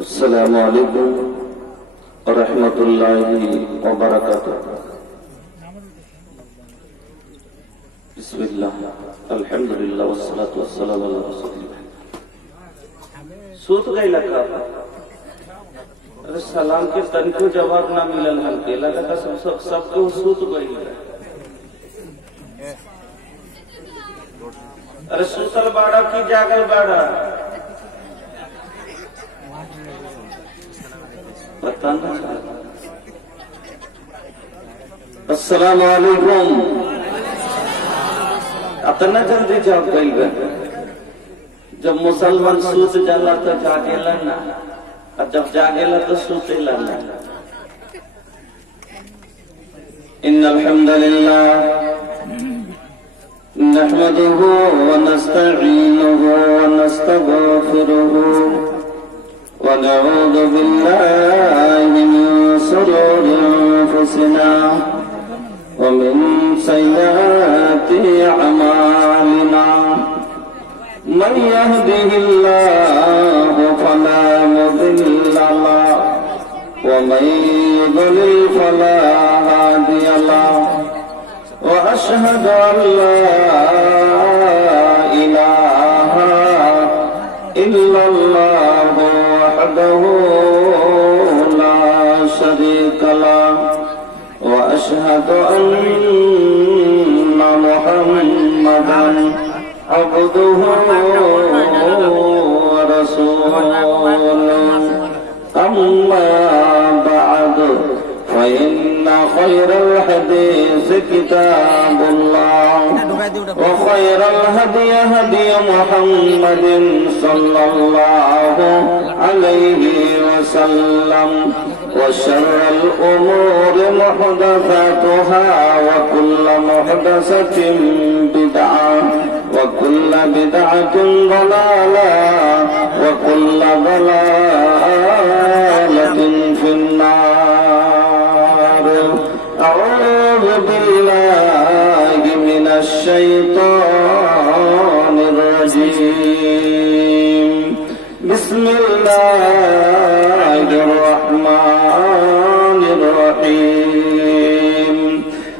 अस्सलामु अलैकुम व रहमतुल्लाहि व बरकातुहू। बिस्मिल्लाह अल्हम्दुलिल्लाह वस्सलातु वस्सलामु अला रसूलिल्लाह। सूत गई लगा अरे सलाम के तनिको जवाब ना मिलल हमके लगा सबको सूत गई। अरे सूतल बाड़ा की जागल बाड़ा बताना चाहता। अस्सलाम वालेकुम। अतना जल्दी जाग गई बे। जब मुसलमान सूत जाला तो जागेला ना, और जब जागेला तो सूतेला ना। इन्नल हम्दुलिल्लाह नहमदुहु व नस्तईनुहु व नस्तगफिरुहु व नऊज़ु बिल्लाहि मिन शुरूरि अंफुसिना व मिन सय्यिआति अमालिना। मन यहदिहिल्लाहु फला मुदिल्ल लहु व मन युद्लिल फला हादिय लहु व अशहदु अन ला इलाहा इल्लल्लाहु वहदहु ला शरीक लहु व अशहदु अन्ना मुहम्मदन अब्दुहु व रसूलुहु। अम्मा बअद فإن خير الحديث كتاب الله وخير الهدي هدي محمد صلى الله عليه وسلم وشر الأمور محدثاتها وكل محدثة بدعة وكل بدعة ضلالة وكل ضلالة في النار. أعوذ بالله من الشيطان الرجيم. بسم الله الرحمن الرحيم.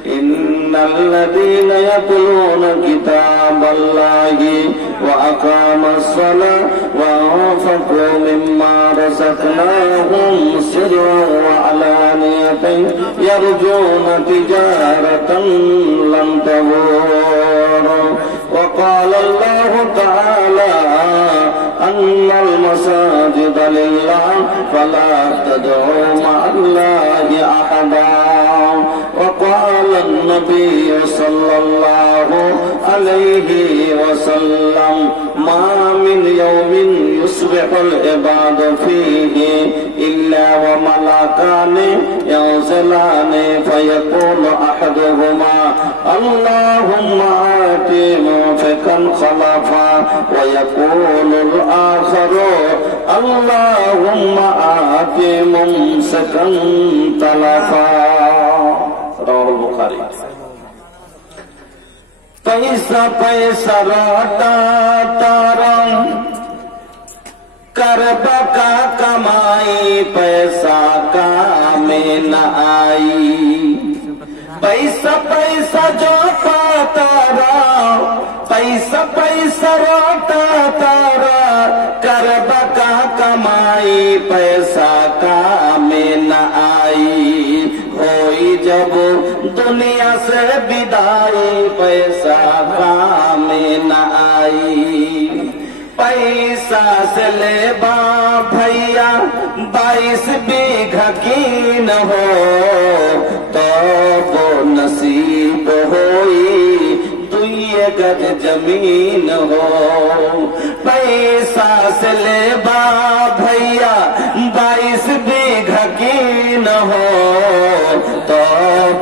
إن الذين يتلون كتاب الله وأقاموا الصلاة وأنفقوا مما رزقناهم سرا وعلانية يرجون تجارة لن تبور. وقال الله تعالى أن المساجد لله فلا تدعوا مع الله أحدا. وقال النبي صلى الله عليه وسلم ما من يوم يصبح العباد فيه إلا وملكان ينزلان فيقول أحدهما اللهم آت منفقا خلفا ويقول الآخر اللهم آت ممسكا تلفا. رواه البخاري. पैसा पैसा रोटा तारा करबा का कमाई पैसा काम न आई. पैसा पैसा जो पातारा पैसा पैसा रोटा तारा करबा का कमाई पैसा काम न आई. होई जब दुनिया से विदाई पैसा काम न आई. पैसा से ले बा भैया 22 बीघा की न हो तो वो नसीब होई 2 गज जमीन हो. पैसा से ले बा भैया 22 बीघा की न हो तो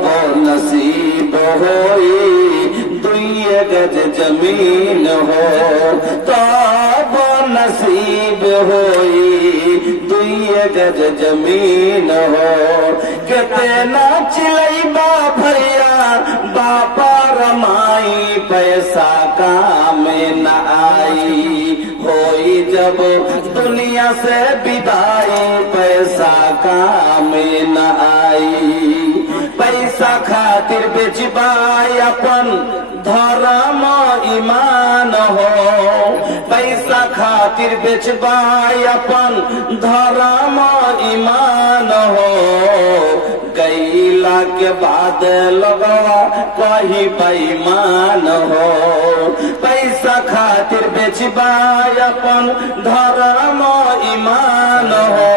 वो नसीब होई 2 गज जमीन हो. तो वो नसीब होई 2 गज जमीन हो. कितना चिलैबा भैया पैसा खातिर बेचबाई अपन धर्म ईमान हो, पैसा खातिर बेचबाई अपन धर्म ईमान हो, गईला के बाद लगवा कही बेईमान हो, पैसा खातिर बेचबाई अपन धर्म ईमान हो,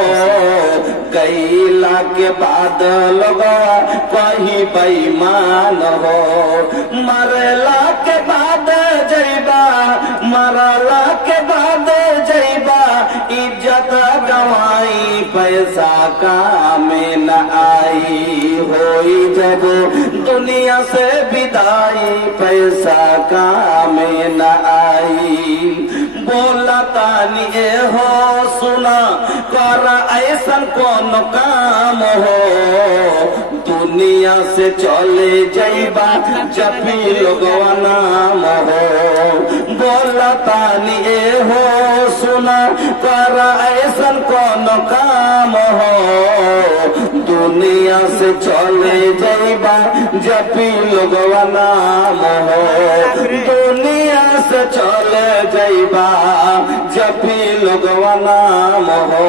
गईला के बाद लगवा कही बेईमान हो, मरला के बाद जइबा, मरला के बाद जइबा, इज्जत गवाई पैसा काम न आई, होई जब दुनिया से विदाई पैसा काम न आई। बोला तानी ए हो सुना कर ऐसन कौन काम हो, दुनिया से चले जाइबा जब भी लोगवा नाम हो, बोला तानी ए हो सुना कर ऐसन कौन काम हो, दुनिया से चले जाइबा जब भी लोगवा नाम हो, दुनिया से चले जाइबा जब भी लोगवा नाम हो,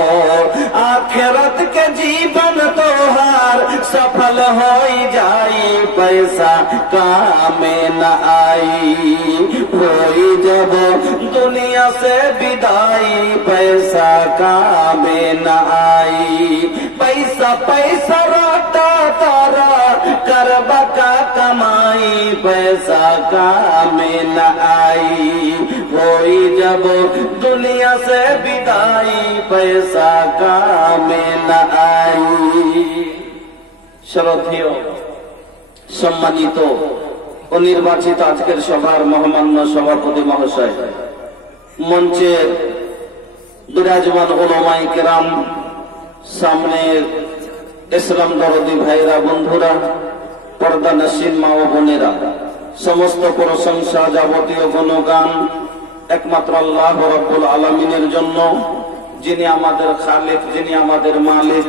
आखिरत के जीवन तोहार सफल हो जाई पैसा काम न आई, होई जब दुनिया से विदाई पैसा काम न आई। पैसा पैसा रोटा तारा करबा का कमाई पैसा काम न आई, होई जब दुनिया से विदाई पैसा काम न आई। শ্রদ্ধেয় সম্মানিত ও নির্বাচিত আজকের সভার মহামান্য সভাপতি মহাশয়, মঞ্চের বিরাজমান ওলামায়ে কেরাম, সামনে ইসলাম দরদি ভাইরা, বন্ধুরা, পর্দা নশীন মা ও বোনেরা, সমস্ত প্রশংসা যাবতীয় গুণগান একমাত্র আল্লাহ রাব্বুল আলামিনের জন্য, যিনি আমাদের খালিক, যিনি আমাদের মালিক,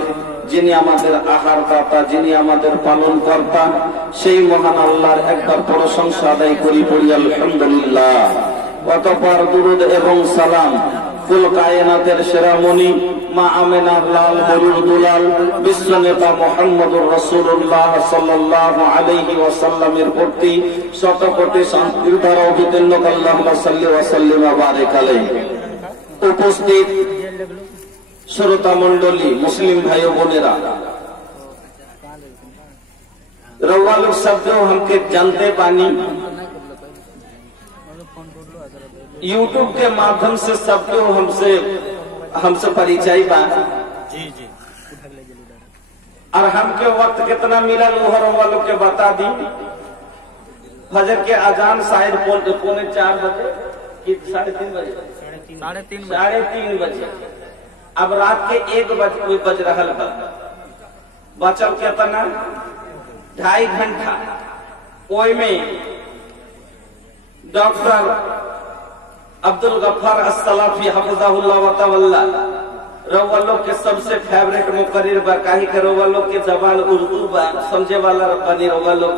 যিনি আমাদের আহার দাতা, যিনি আমাদের পালন কর্তা, সেই মহান আল্লাহর একবার প্রশংসা আদায় করি, পড়ি আলহামদুলিল্লাহ। অতঃপর দুরূদ এবং সালাম কুল কায়নাতের সেরামণি মা আমেনার লাল মরুর দুলাল বিশ্ব নেতা মুহাম্মদুর রাসূলুল্লাহ সাল্লাল্লাহু আলাইহি ওয়াসাল্লামের প্রতি শত কোটি শান্তির ধারা অবতীর্ণ আল্লাহুম্মা সাল্লি ওয়া সাল্লিম ওয়া বারিক আলাইহি। উপস্থিত শ্রোতা মন্ডলী, মুসলিম भाई बोनेरा, रउआ लोग सब जो हमके जानते बानी, यूट्यूब के माध्यम से सबको हमसे परिचय बा, और हमके वक्त कितना मिला वो रउआ लोग के बता दी। फजर के अजान शायद 3:45 बजे कि 3:30 बजे, 3:30 बजे, अब रात के 1 बज रहल बा, बचल केतना 2.5 घंटा। ओई में डॉक्टर अब्दुल गफ्फार अस्सलाफी हफिज़हुल्लाह व तवल्ला रउआ लोग के सबसे फेवरेट मुकर्रिर बा, काहे के रउआ लोग के जबान उर्दू बा, समझे वाला बनी रउआ लोग,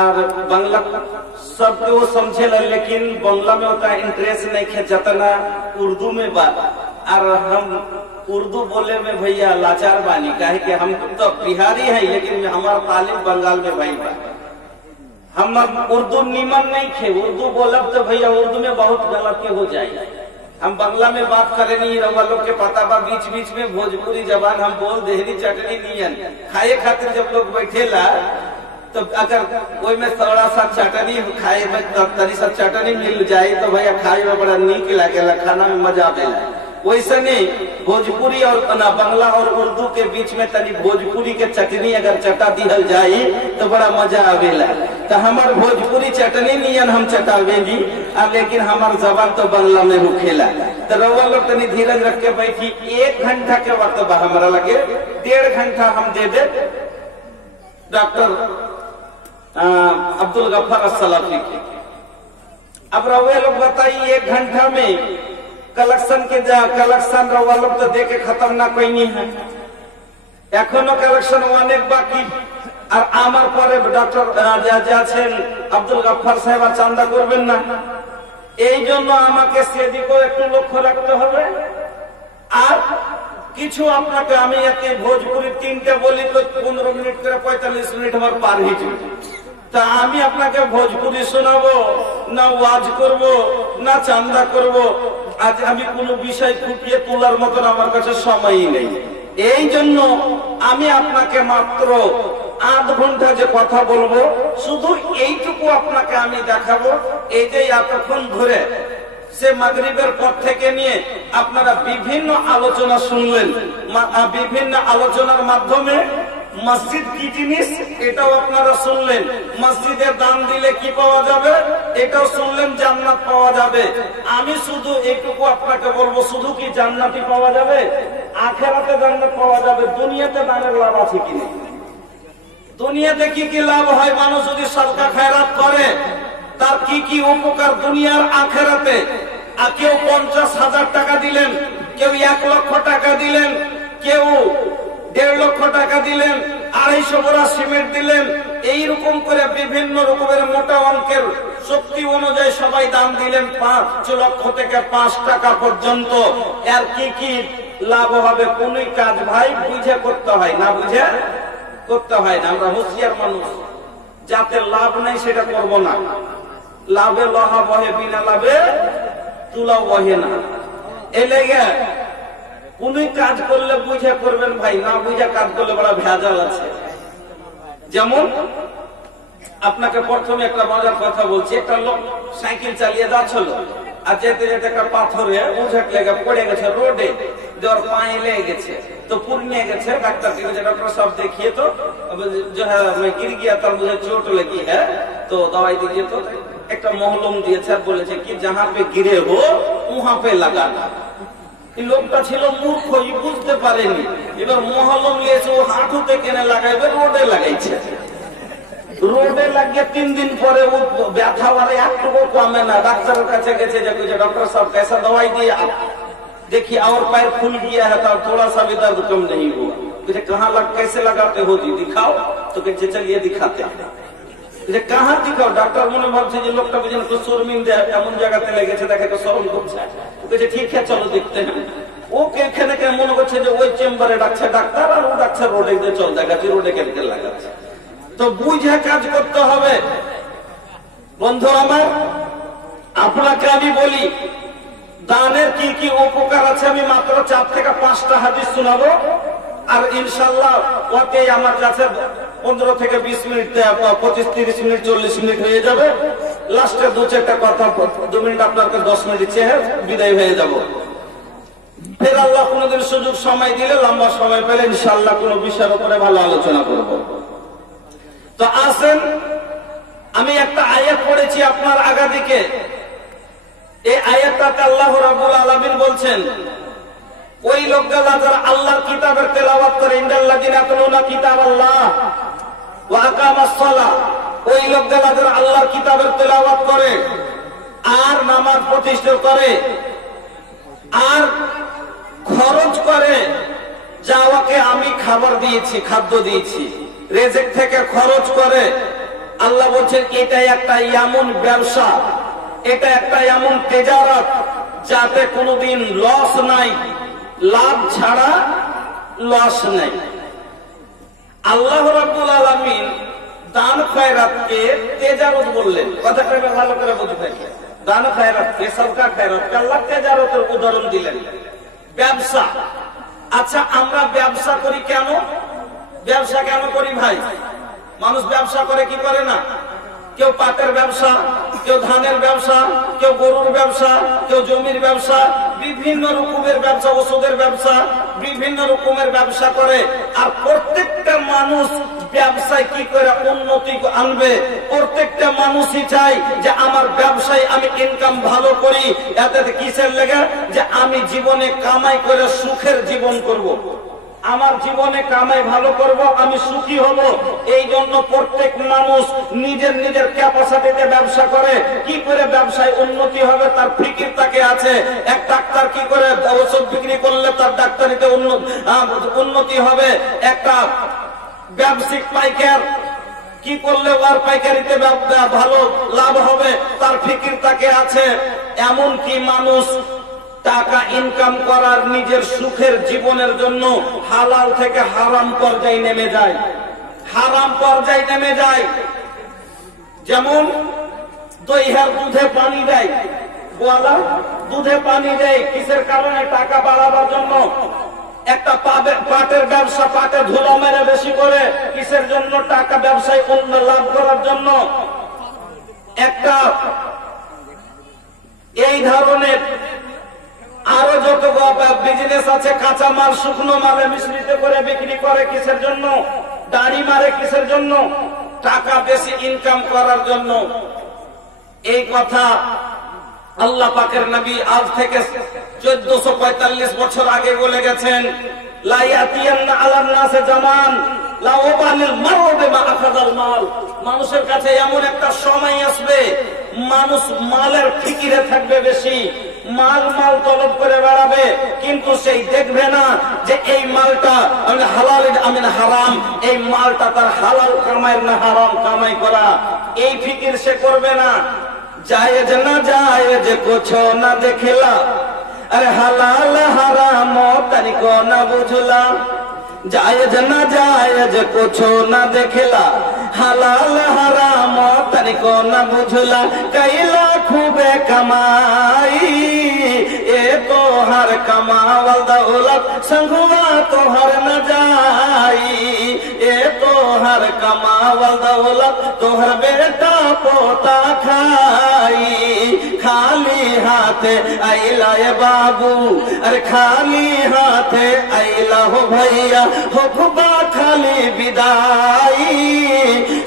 और बांग्ला सबके वो समझे, लेकिन बांग्ला में उतना इंटरेस्ट नहीं है जितना उर्दू में बा। और हम उर्दू बोले में भैया लाचार बानी, काहे कि हम तो बिहारी हैं, लेकिन हमारा तालीम बंगाल में भाई बा, हम उर्दू निमन नहीं थे। उर्दू बोलब तो भैया उर्दू में बहुत गलती हो जाए, हम बांग्ला में बात करे नहीं, रउआ लोग के पता बा। बीच बीच में भोजपुरी जबान हम बोल देहरी चटनी नियन खाए खातिर जब लोग बैठेला, तो अगर कोई में थोड़ा सा चटनी खाए में तनी सा चटनी मिल जाए तो भैया खाए में बड़ा नीक लगेला, खाना में मजा आवेला। वैसे नहीं, भोजपुरी और बांग्ला और उर्दू के बीच में तनी भोजपुरी के चटनी अगर चटा दिहल जाए तो बड़ा मजा आवेला। तो हमार भोजपुरी चटनी नियन हम चटावेगी, लेकिन हमार जबान तो बांग्ला में रुखेला। तो रउआ लोग तनी धीरज रख के बैठी। 1 घंटा के वक्त बा, हमारा लगे 1.5 घंटा हम दे दे डॉक्टर अब्दुल गफ्फार अस्सलाफी के। अब रउआ लोग बताइए 1 घंटा में कलेक्शन के कलेक्शन रउआ लोग तो दे के खत्म ना कोई नहीं है, एखोनो कलेक्शन अनेक बाकी। और আমার পরে ডক্টর আছেন আব্দুল গাফফার সাহেব আর চান্দা করবেন না। এই জন্য আমাকে সেদিকেও একটু লক্ষ্য রাখতে হবে। আর কিছু আপনাকে আমি এতে ভোজপুরি 3টে বলি তো 15 মিনিট করে 45 মিনিট আমার পার হয়ে যাবে। তা আমি আপনাকে ভোজপুরি শোনাবো না ওয়াজ করব না চান্দা করব, আজ আমি কোনো বিষয় ফুটিয়ে তোলার মতন আমার কাছে সময়ই নেই। এই জন্য আমি আপনাকে মাত্র আধ ঘন্টা যে কথা বলবো শুধু এইটুকু আপনাকে আমি দেখাবো। এই যে এতক্ষণ ধরে সে মাগরিবের পর থেকে নিয়ে আপনারা বিভিন্ন আলোচনা শুনলেন, বিভিন্ন আলোচনার মাধ্যমে মসজিদ কি জিনিস এটাও আপনারা শুনলেন, মসজিদে দান দিলে কি পাওয়া যাবে এটাও শুনলেন, জান্নাত পাওয়া যাবে। আমি শুধু এইটুকু আপনাকে বলবো, শুধু কি জান্নাতই পাওয়া যাবে? আখেরাতে জান্নাত পাওয়া যাবে। দুনিয়াতে দানের লাভ আছে কিনা? দুনিয়াতে কি কি লাভ হয়? মানুষ যদি সদকা খায়রাত করে তার কি কি উপকার দুনিয়ার আখেরাতে। আর কেউ 50,000 টাকা দিলেন, কেউ 1 লক্ষ টাকা দিলেন, কেউ 1.5 লক্ষ টাকা দিলেন, 250 বোরা সিমেন্ট দিলেন, এইরকম করে বিভিন্ন রকমের মোটা অঙ্কের শক্তি অনুযায়ী সবাই দান দিলেন 5 লক্ষ থেকে 5 টাকা পর্যন্ত। এর কি কি লাভ হবে? কোন কাজ ভাই বুঝে করতে হয়, না বুঝে করতে হয় না। আমরা হুঁশিয়ার মানুষ, যাতে লাভ নাই সেটা করব না। লাভে লহা বহে, বিনা লাভে তুলা বহে না। এই লেগে কোন কাজ করলে বুঝে করবেন ভাই, না বুঝে কাজ করলে বড় ভেজাল আছে। যেমন আপনাকে প্রথমে একটা মজার কথা বলছি। একটা লোক সাইকেল চালিয়ে যাচ্ছিল, আর যেতে যেতে একটা পাথরে উঝাট লেগে পড়ে গেছে রোডে, ওর পায়ে লেগে গেছে। তো পূর্ণিয়া গেছে ডাক্তার থেকে, ডক্টর সব দেখিয়ে তো गिर गया था, मुझे चोट लगी है तो दवाई दीजिए। तो একটা মহলম দিয়েছে আর বলেছে কি जहां पे गिरे हो वहां पे लगाना। লোকটা ছিল মূর্খ, বুঝতে পারেনি। এবার মহলম নিয়েছে, ও হাঁটুতে কেনে লাগাইবে, রোডে লাগাইছে। রোডে লাগিয়ে 3 दिन পরে ও ব্যথা আর একটুকু কমে না। ডাক্তারের কাছে গেছে, যে डॉक्टर साहब कैसा दवाई दिया? देखिए और पैर फूल गया है तो थोड़ा सा भी दर्द कम नहीं हुआ। मुझे कहाँ कैसे लगाते हो जी, दिखाओ। तो कहते चलिए दिखाते हैं। कहाँ दिखाओ? डॉक्टर মনে ভাবছে যে লোকটা বুঝেন তো শর্মিন্দা, এমন জায়গাতে লেগেছে, দেখে তো শরম করছে। বলছে ঠিক আছে চলো দেখতে हैं। ওকে এখানে কেন মনে করছে যে ওই চেম্বারে ডাকছে ডাক্তার, আর ও ডাকছে রোডে, চল দেখাচ্ছি রোডে কেটে লাগাচ্ছে। তো বুঝে কাজ করতে হবে। বন্ধু আমার, আপনাকে আমি বলি দানের কি কি উপকার আছে। আমি মাত্র 4 থেকে 5টা হাদিস শোনাবো, আর ইনশাআল্লাহ ওতে আমার কাছে 15 থেকে 20 মিনিট, 25-30 মিনিট 40 মিনিট হয়ে যাবে। লাস্টে 2-4টা কথা, 2 মিনিট আপনার কাছে 10 মিনিট চেয়ে বিদায় হয়ে যাব। ফের আল্লাহ কোনদিন সুযোগ সময় দিলে, লম্বা সময় পেলে ইনশাআল্লাহ কোনো বিষয়ের উপরে ভালো আলোচনা করব। তো আসেন, আমি একটা আয়াত পড়েছি আপনার আগা দিকে। এই আয়াতটাতে আল্লাহ রাব্বুল আলামিন বলছেন, ওই লোকগুলা যারা আল্লাহর কিতাবের তেলাওয়াত করে, ইন্নাল্লাযিনা ইয়াতলুনা কিতাবাল্লাহ ওয়া আকামাস সালাহ, ওই লোকগুলা যারা আল্লাহর কিতাবের তেলাওয়াত করে আর নামাজ প্রতিষ্ঠা করে আর খরচ করে, যাওয়াকে আমি খাবার দিয়েছি, খাদ্য দিয়েছি, রেজেক থেকে খরচ করে। আল্লাহ বলছেন এটা একটা এমন ব্যবসা, এটা একটা এমন তেজারত যাতে কোনোদিন লস নাই, লাভ ছাড়া লস নাই। আল্লাহ রাব্বুল আলামিন দান খয়রাতকে তেজারত বললেন। কথাটা ভালো করে বুঝতে হবে। দান খয়রাতকে, সদকা খয়রাতকে আল্লাহ তেজারতের উদাহরণ দিলেন। ব্যবসা, আচ্ছা আমরা ব্যবসা করি কেন? ব্যবসা কেন করি ভাই? মানুষ ব্যবসা করে কি করে না? কেউ পাটের ব্যবসা, কেউ ধানের ব্যবসা, কেউ গরুর ব্যবসা, কেউ জমির ব্যবসা, বিভিন্ন রকমের ব্যবসা, ওষুধের ব্যবসা, বিভিন্ন রকমের ব্যবসা করে। আর প্রত্যেকটা মানুষ ব্যবসায় কি করে উন্নতি আনবে? প্রত্যেকটা মানুষই চাই যে আমার ব্যবসায় আমি ইনকাম ভালো করি। এতে কিসের লেগে? যে আমি জীবনে কামাই করে সুখের জীবন করব। আমার জীবনে কামাই ভালো করব, আমি সুখী হব। এই জন্য প্রত্যেক মানুষ নিজের নিজের ক্যাপাসিটিতে ব্যবসা করে। কি করে ব্যবসায় উন্নতি হবে তার ফিকির তাকে আছে। এক ডাক্তার কি করে ওষুধ বিক্রি করলে তার ডাক্তারিতে উন্নতি হবে। একটা ব্যবসায়িক পাইকার কি করলে ওর পাইকারিতে ভালো লাভ হবে তার ফিকির তাকে আছে। এমন কি মানুষ টাকা ইনকাম করার নিজের সুখের জীবনের জন্য হালাল থেকে হারাম পর্যায়ে নেমে যায়, হারাম পর্যায়ে নেমে যায়। যেমন দইহার দুধে পানি দেয়, গোয়ালা দুধে পানি দেয় কিসের কারণে? টাকা বাড়াবার জন্য। একটা পাটের ব্যবসা, পাটে ধুলো মেরে বেশি করে কিসের জন্য? টাকা ব্যবসায় অন্য লাভ করার জন্য। একটা এই ধরনের আরো যত বিজনেস আছে, কাঁচা মাল শুকনো মালে মিশ্রিত করে বিক্রি করে কিসের জন্য? দাড়ি মারে কিসের জন্য? টাকা বেশি ইনকাম করার জন্য। এই কথা আল্লাহ পাকের নবী আজ থেকে 1445 বছর আগে বলে গেছেন, লা ইয়াতিয়ান্না আলান নাসে জামান লা উবালিল মারউ বিমা আখাযাল মাল। মানুষের কাছে এমন একটা সময় আসবে, মানুষ মালের ফিকিরে থাকবে বেশি, মাল মাল তলব করে বেড়াবে, কিন্তু সেই দেখবে না যে এই মালটা আমি হালাল আমি হারাম, এই মালটা তার হালাল কামাই না হারাম কামাই করা, এই ফিকির সে করবে না। জায়েজ না জায়েজ কুছো না দেখলা, আরে হালাল হারাম তরিকো না বুঝলা। জায়েজ না জায়েজ কুছো না দেখলা, হালাল হারাম তরিকো না বুঝলা। कैला खूबे कमाई ए तो हर कमावल दौलत संगुआ तो हर न जाई, ए तो हर कमावल दौलत तो हर बेटा पोता खाई। खाली हाथे आइला ए बाबू, अरे खाली हाथे आइला हो भैया, हो खुबा खाली विदाई।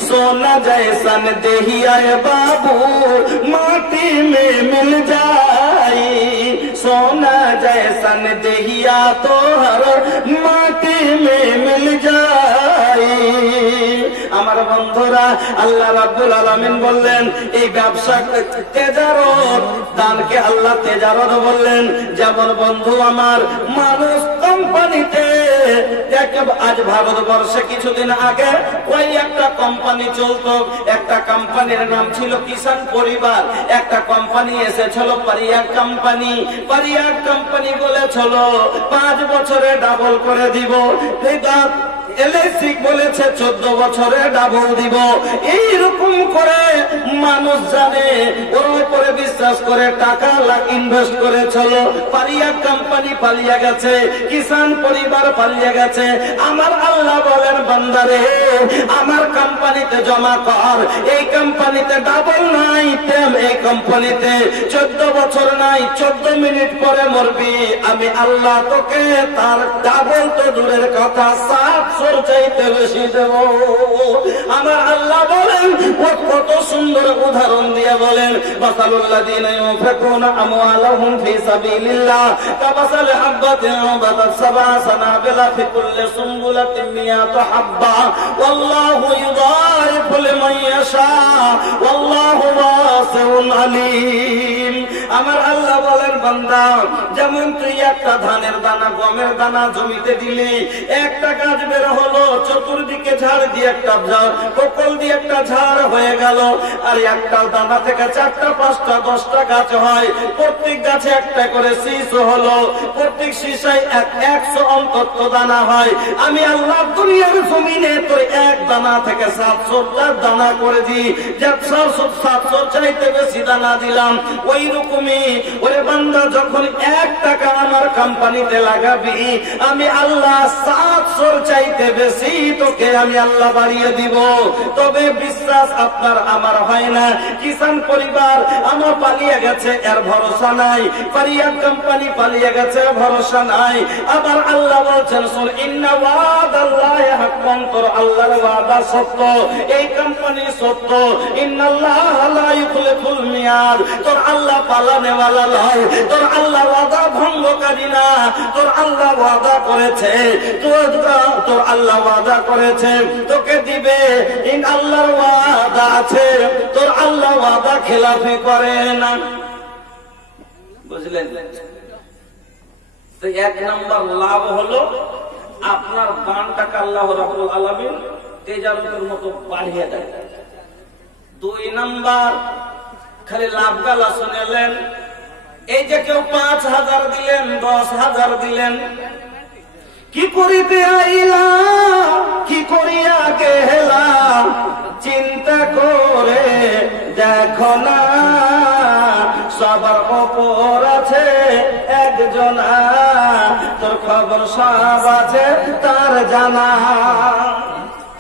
सोना जैसन देहिया ए बाबू माटी में मिल जाई, सोना जैसन देहिया तो हर माटी में मिल जाई। আমার বন্ধুরা, আল্লাহ রাব্বুল আলামিন বললেন এই ব্যবসা তেজারত, দানকে আল্লাহ তেজারত বললেন। যেমন বন্ধু আমার, মানুষ কোম্পানিতে, আজ ভারতবর্ষে কিছুদিন আগে ওই একটা কোম্পানি চলতো, একটা কোম্পানির নাম ছিল কিষান পরিবার। একটা কোম্পানি এসেছিল পারিয়া কোম্পানি, পারিয়া কোম্পানি বলেছিল 5 বছরে ডাবল করে দিব। এলআইসি বলেছে 14 বছরে ডাবল দিব। এইরকম করে মানুষ জানে, ওর উপরে বিশ্বাস করে টাকা লাখ ইনভেস্ট করেছিল। পারিয়া কোম্পানি পালিয়ে গেছে, কিষান পরিবার পালিয়ে গেছে। আমার আল্লাহ বলেন, বান্দারে আমার কোম্পানিতে জমা কর, এই কোম্পানিতে ডাবল নাই, এই কোম্পানিতে 14 বছর নাই, 14 মিনিট পরে মরবি। আমি আল্লাহ তোকে তার ডাবল তো দূরের কথা 700 চাইতে বেশি দেব। আমার আল্লাহ বলেন, ও কত সুন্দর উদাহরণ দিয়ে বলেন, মাসালুল্লাযীনা ইউনফিকুনা আমওয়ালাহুম ফি সাবিলিল্লাহ কামাসালি হাববাতিন আনবাতাত সাবআ সানাবিলা ফি কুল্লি সুনবুলাতিন মিয়াতু হাব্বা ওয়াল্লাহু ইউযাইফু লিমান ইয়াশা ওয়াল্লাহু ওয়াসিউন আলীম। আমার আল্লাহ বলেন, বান্দা যেমন তুই একটা ধানের দানা, গমের দানা জমিতে দিলি, একটা গাছ বের হলো, চতুর্দিকে ঝাড় দিয়ে একটা কোকল দিয়ে একটা ঝাড় হয়ে গেল, আর একটা দানা থেকে 4টা 5টা 10টা গাছ হয়, প্রত্যেক গাছে একটা করে শীষ হলো, প্রত্যেক শীষায় 100 অন্তত দানা হয়। আমি আল্লাহ দুনিয়ার জমিনে তোর এক দানা থেকে 700টা দানা করে দিই, যে 700 চাইতে বেশি দানা দিলাম। ওই রকমই ওরে বান্দা, যখন 1 টাকা আমার কোম্পানিতে লাগাবি, আমি আল্লাহ 700 চাইতে বেশি তোকে আমি আল্লাহ বাড়িয়ে দিব। তবে বিশ্বাস আপনার আমার হয় না। কিষান পরিবার আমার পালিয়ে গেছে, এর ভরসা নাই। পারিয়া কোম্পানি পালিয়ে গেছে, ভরসা নাই। আবার আল্লাহ বলছেন, শুন, ইন্না ওয়াদাল্লাহি হাক্কুন, তোর আল্লাহর ওয়াদা সত্য, এই কোম্পানি সত্য। ইন্নাল্লাহা লা ইউখলিফুল মিয়াদ, তোর আল্লাহ পালনে ওয়ালা নয়, তোর আল্লাহ ওয়াদা ভঙ্গকারী না। তোর আল্লাহ ওয়াদা করেছে, তোর আল্লাহ ওয়াদা করেছে তোকে দিবে, ইন আল্লাহর ওয়াদা আছে, তোর আল্লাহ ওয়াদা খেলাফি করে না। বুঝলেন? তো 1 নম্বর লাভ হলো আপনার দানটাকে আল্লাহ রাব্বুল আলামিন তেজারতের মতো বাড়িয়ে দেয়। 2 নাম্বার খালি লাভ গালা শুনেলেন, এই যে কেউ 5,000 দিলেন, 10,000 দিলেন, কি করিতে আইলা কি করিয়া গেলা চিন্তা করে দেখো না, সবার ওপর আছে একজনা, তোর খবর সব আছে তার জানা।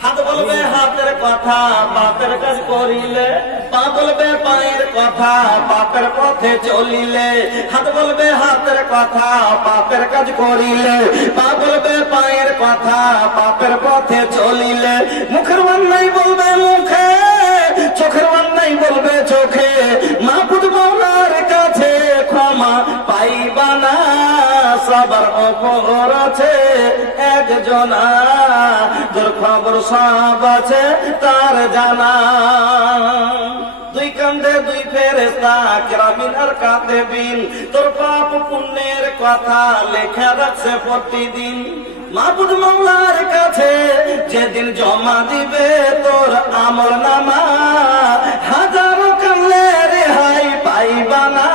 হাত বলবে হাতের কথা, বাপের কাজ করিলে, পা বলবে পায়ের কথা, বাপের পথে চলিলে। হাত বলবে হাতের কথা, বাপের কাজ করিলে, পা বলবে পায়ের কথা, বাপের পথে চলিলে। মুখের অন্যায় বলবে মুখে, চোখের অন্যায় বলবে চোখে, মাহবুব মাওলার কাছে ক্ষমা পাইবা না, সবার ওপর আছে একজনা, তোর খবর সব আছে তার জানা। 2 কাঁধে 2 ফেরেশতা কিরামিন আর কাতিবিন, তোর পাপ পুণ্যের কথা লেখা রাখছে প্রতিদিন। মাহবুব মাওলার কাছে যেদিন জমা দিবে তোর আমলনামা, হাজারো কামলে রেহাই পাইবা না,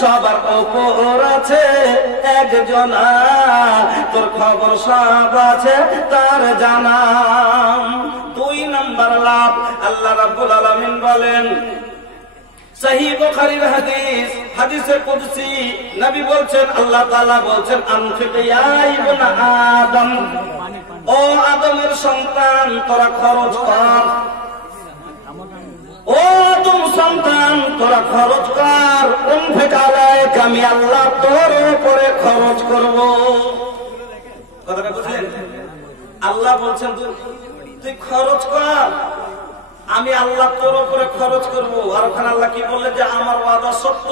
সবার ওপর আছে একজনা, তোর খবর সব আছে তার জানা। 2 নাম্বার লাভ, আল্লাহ রাব্বুল আলামিন বলেন, সহিহ বুখারীর হাদিস, হাদিসে কুদসি, নবী বলছেন, আল্লাহ তাআলা বলছেন, আনফিক ইয়া ইবনা আদম, ও আদমের সন্তান তোরা খরচ কর, ও আদম সন্তান তোরা খরচ কর, আনফিক আলাইকা, আমি আল্লাহ তোর উপরে খরচ করব। কথাটা বুঝলেন? আল্লাহ বলছেন তুই খরচ কর, আমি আল্লাহ তোর উপরে খরচ করব। আর ওখানে আল্লাহ কি বললেন যে আমার ওয়াদা সত্য,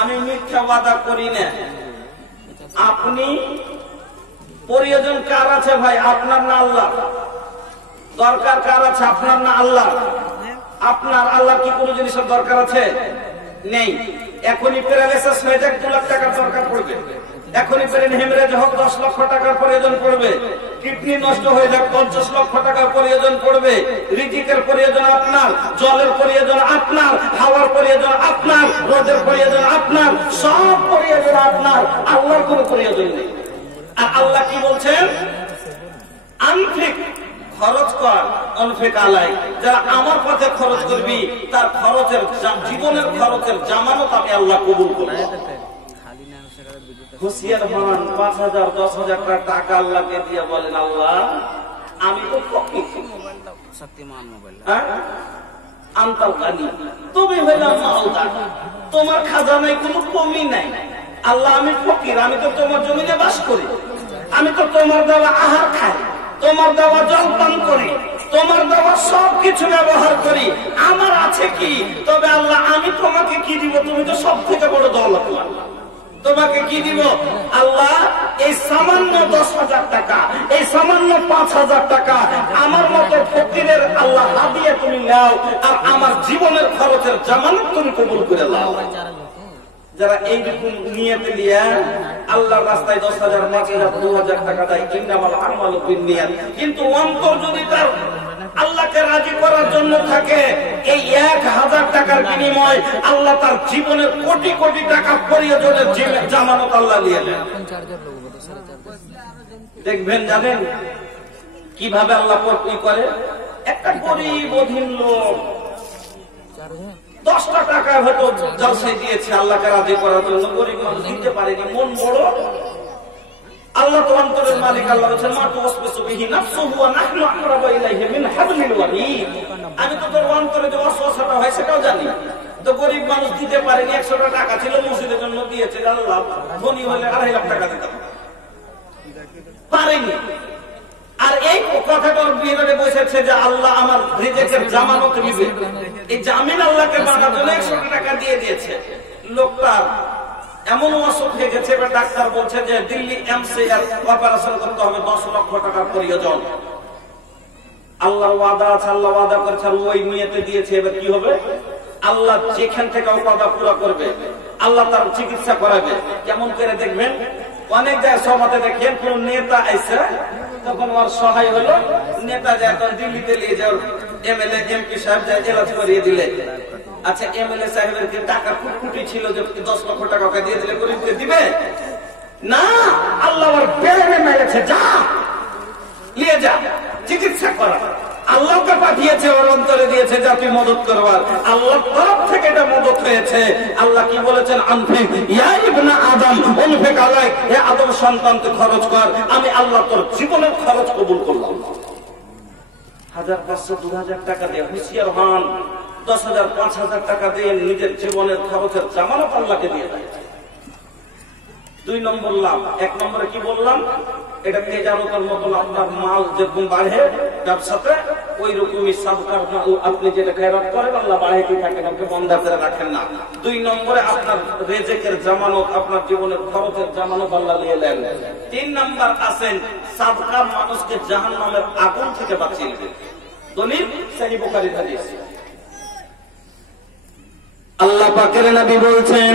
আমি মিথ্যা ওয়াদা করি না। আপনি প্রয়োজন কার আছে ভাই? আপনার না আল্লাহ? দরকার কার আছে? আপনার না আল্লাহ? আপনার। আল্লাহ কি কোনো জিনিসের দরকার আছে? নেই। এখনই প্যারালাইসিস হয়ে যাক 2 লাখ টাকার দরকার পড়বে, এখনই ব্রেন হেমরেজ হোক 10 লক্ষ টাকার প্রয়োজন পড়বে, কিডনি নষ্ট হয়ে যাক 50 লক্ষ টাকার প্রয়োজন পড়বে। রিজিকের প্রয়োজন আপনার, জলের প্রয়োজন আপনার, হাওয়ার প্রয়োজন আপনার, রোদের প্রয়োজন আপনার, সব প্রয়োজন আপনার, আল্লাহর কোনো প্রয়োজন নেই। আর আল্লাহ কি বলছেন? আনফিক, খরচ কর, আনফিক আলাই, যারা আমার পথে খরচ করবি তার খরচের, জীবনের খরচের জামানত আমি আল্লাহ কবুল করব। হুঁশিয়ার হন, 5,000 10,000 টাকা আল্লাহকে দিয়ে বলেন, আল্লাহ আমি তো ফকির, আনতাল কানি, তুমি হইলাম মাওলা, তোমার খাজানায় কোনো কমি নাই। আল্লাহ আমি ফকির, আমি তো তোমার জমিনে বাস করি, আমি তো তোমার দেওয়া আহার খাই, তোমার দেওয়া জল পান করি, তোমার দেওয়া সব কিছু ব্যবহার করি, আমার আছে কি? তবে আল্লাহ আমি তোমাকে কি দিব? তুমি তো সব থেকে বড় দৌলতওয়ালা, তোমাকে কি দিব? আল্লাহ এই সামান্য 10,000 টাকা, এই সামান্য 5,000 টাকা আমার মতো ফকিরের আল্লাহ হাদিয়া তুমি নাও, আর আমার জীবনের খরচের জামানত তুমি কবুল করে নাও। যারা এইরকম নিয়তে নিয়ে আল্লাহর রাস্তায় 10,000 5,000 2,000 টাকা দেয়, ইন্নামাল আমালু বিন্নিয়াত, কিন্তু অন্তর যদি তার আল্লাহকে রাজি করার জন্য থাকে, এই 1,000 টাকার বিনিময় আল্লাহ তার জীবনের কোটি কোটি টাকা প্রয়োজনের জামানত আল্লাহ নিয়ে নেন। দেখবেন, জানেন কিভাবে আল্লাহ কি করে? একটা গরিব অধীন লোক 10টা টাকা হয়তো জলসায় দিয়েছে আল্লাহকে রাজি করার জন্য, গরিব মানুষ দিতে পারেনি, মন বড়। আল্লাহ তো অন্তরের মালিক, আল্লাহ বলেছেন মা তুওয়াসবিসু বিহি নাফসুহু ওয়া নাহনু আকরাবু ইলাইহি মিন হাবলিল ওয়ারিদ, আমি তো তোর অন্তরে যে ওয়াসওয়াসাটা হয় সেটাও জানি। তো গরিব মানুষ দিতে পারেনি, 100 টাকা ছিল মসজিদের জন্য দিয়েছে, আল্লাহ ধনী হলে 2.5 লাখ টাকা দিতাম, পারেনি। আর এই কথাটা ওর বিয়ে বসেছে যে আল্লাহ আমার রিজিকের জামানত নিবে, এই জামিন আল্লাহকে বানার জন্য 100 টাকা দিয়ে দিয়েছে। লোকটার এমন অসুখ হয়ে গেছে, এবার ডাক্তার বলছে যে দিল্লি এমসে অপারেশন করতে হবে, 10 লক্ষ টাকার প্রয়োজন। আল্লাহর ওয়াদা আছে, আল্লাহ ওয়াদা করেছে, ওই নিয়তে দিয়েছে। এবার কি হবে? আল্লাহ যেখান থেকে ওয়াদা পুরো করবে, আল্লাহ তার চিকিৎসা করাবে। কেমন করে দেখবেন? অনেক জায়গায় সমাজে দেখেন কোন নেতা আইসে তখন ওর সহায় হলো নেতা যায় তখন দিল্লিতে নিয়ে যাও এমএলএ এমপি সাহেব যায় এলাজ করিয়ে দিলে। আচ্ছা এমএলএ সাহেবের কি টাকা কুটি ছিল যে 10 লক্ষ টাকা ওকে দিয়ে দিলে গরিবকে দিবে না? আল্লাহ ওর বেড়ে মেরেছে, যা নিয়ে যা চিকিৎসা করা। আল্লাহকে পাঠিয়েছে, ওর অন্তরে দিয়েছে যা তুই মদত করবার। আল্লাহর তরফ থেকে এটা মদত হয়েছে। আল্লাহ কি বলেছেন? আনফিক ইয়া ইবনা আদম উনফিক আলাইক, হে আদম সন্তান তুই খরচ কর, আমি আল্লাহ তোর জীবনের খরচ কবুল করলাম। 1500 2000 টাকা দিয়ে হুঁশিয়ার হন, 10,000 5,000 টাকা দিয়ে নিজের জীবনের খরচের জামানত আল্লাহকে দিয়ে দেয়। 2 নম্বর লাভ। 1 নম্বরে কি বললাম? এটা তেজারতের মতন আপনার মাল যেরকম বাড়ে ব্যবসাতে, ওই রকমই সাদকার আপনি যেটা খেরাত করেন আল্লাহ বাড়াইতে থাকেন, আপনি বন্ধ করে রাখেন না। 2 নম্বরে আপনার রেজেকের জামানত, আপনার জীবনের খরচের জামানত আল্লাহ নিয়ে নেন। 3 নম্বর আছেন সাদকা মানুষকে জাহান্নামের আগুন থেকে বাঁচিয়ে দেবে। দলিল সহিহ বুখারীর হাদিস। আল্লাহ পাকের নবী বলছেন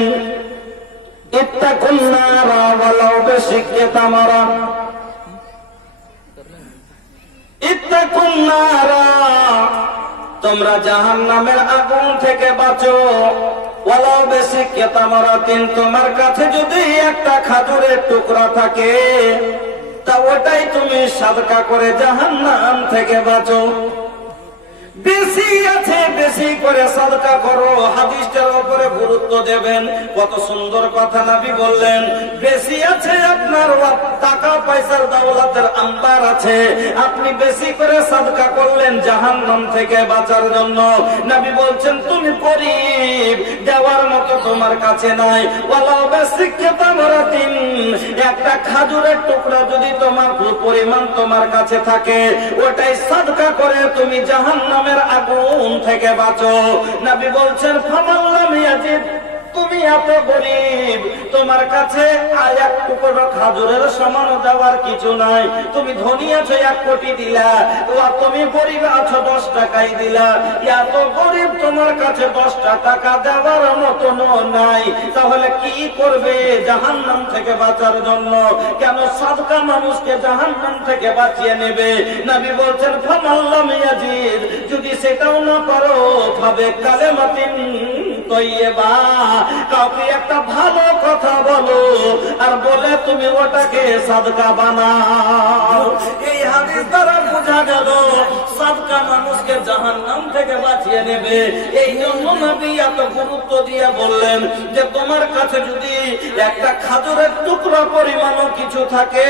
ইত্তাকুন নারা ওয়ালাউ বিশিক্কি তামারা, ইত্তাকুন নারা, তোমরা জাহান্নামের আগুন থেকে বাঁচো, ওয়ালাউ বিশিক্কি তামারাতিন, তোমার কাছে যদি একটা খাজুরের টুকরা থাকে তা ওটাই তুমি সাদকা করে জাহান্নাম থেকে বাঁচো। বেশি আছে বেশি করে সাদকা করো, হাদিসটার উপরে গুরুত্ব দেবেন। কত সুন্দর কথা নবী বললেন। বেশি আছে আপনার টাকা পয়সার দৌলতের আম্বার আছে, আপনি বেশি করে সাদকা করলেন জাহান্নাম থেকে বাঁচার জন্য। নবী বলছেন তুমি গরীব, দেওয়ার মতো তোমার কাছে নাই। ওয়ালাউ বিশিক্কি তামরাতিন, একটা খাজুরের টুকরা যদি তোমার পরিমাণ তোমার কাছে থাকে, ওটাই সাদকা করে তুমি জাহান্নামের আগুন থেকে বাঁচো। নবী বলছেন ফামাল্লাম ইয়াজিদ, তুমি এত গরীব, তোমার কাছে এক টুকরো খাজুরের সমান দেওয়ার কিছু নাই। তুমি ধনী আছো 1 কোটি দিলা, তুমি গরীব আছো 10 টাকাই দিলা। এত গরীব তোমার কাছে 10টা টাকা দেওয়ার মতো নাই, তাহলে কি করবে জাহান্নাম থেকে বাঁচার জন্য? কেন সাদকা মানুষকে জাহান্নাম থেকে বাঁচিয়ে নেবে। নবী বলছেন ফামাল্লাম ইয়াজিদ, যদি সেটাও না পারো ভাবে কালেমাতিন তৈয়বা, কাউকে একটা ভালো কথা বলো আর বলে তুমি ওটাকে সাদকা বানাও। এই হাদিস দ্বারা বোঝা গেল সাদকা মানুষকে জাহান্নাম থেকে বাঁচিয়ে নেবে। এই জন্য নবী এত গুরুত্ব দিয়ে বললেন যে তোমার কাছে যদি একটা খাজুরের টুকরা পরিমাণও কিছু থাকে,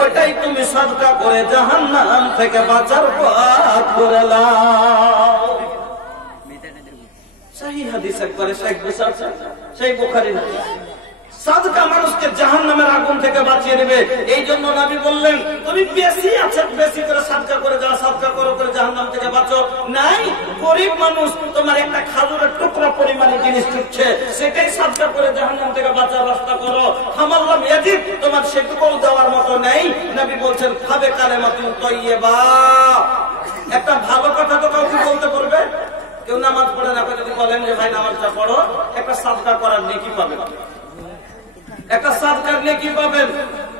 ওটাই তুমি সাদকা করে জাহান্নাম থেকে বাঁচার পথ করে নাও। সহিহ হাদিস, একবারে সহিহ বুখারীর হাদিস। সাদকা মানুষকে জাহান্নামের আগুন থেকে বাঁচিয়ে নেবে। এই জন্য নবী বললেন তুমি বেশি আছে বেশি করে সাদকা করে যাও, সাদকা করে জাহান্নাম থেকে বাঁচো। নাই গরীব মানুষ তোমার একটা খাজুরের টুকরা পরিমাণে জিনিস ছুটছে, সেটাই সাদকা করে জাহান্নাম থেকে বাঁচার রাস্তা করো। ফামাল্লাম ইয়াজিদ, তোমার সেটুকুও দেওয়ার মতো নেই। নবী বলছেন ফাবে কালেমাতুন তৈয়বা, একটা ভালো কথা তো কাউকে বলতে পারবে। কেউ নামাজ পড়ে না, যদি বলেন যে ভাই নামাজটা পড়ো, একটা সাদকা করার নেকি পাবেন, একটা সাদকার নেকি পাবেন।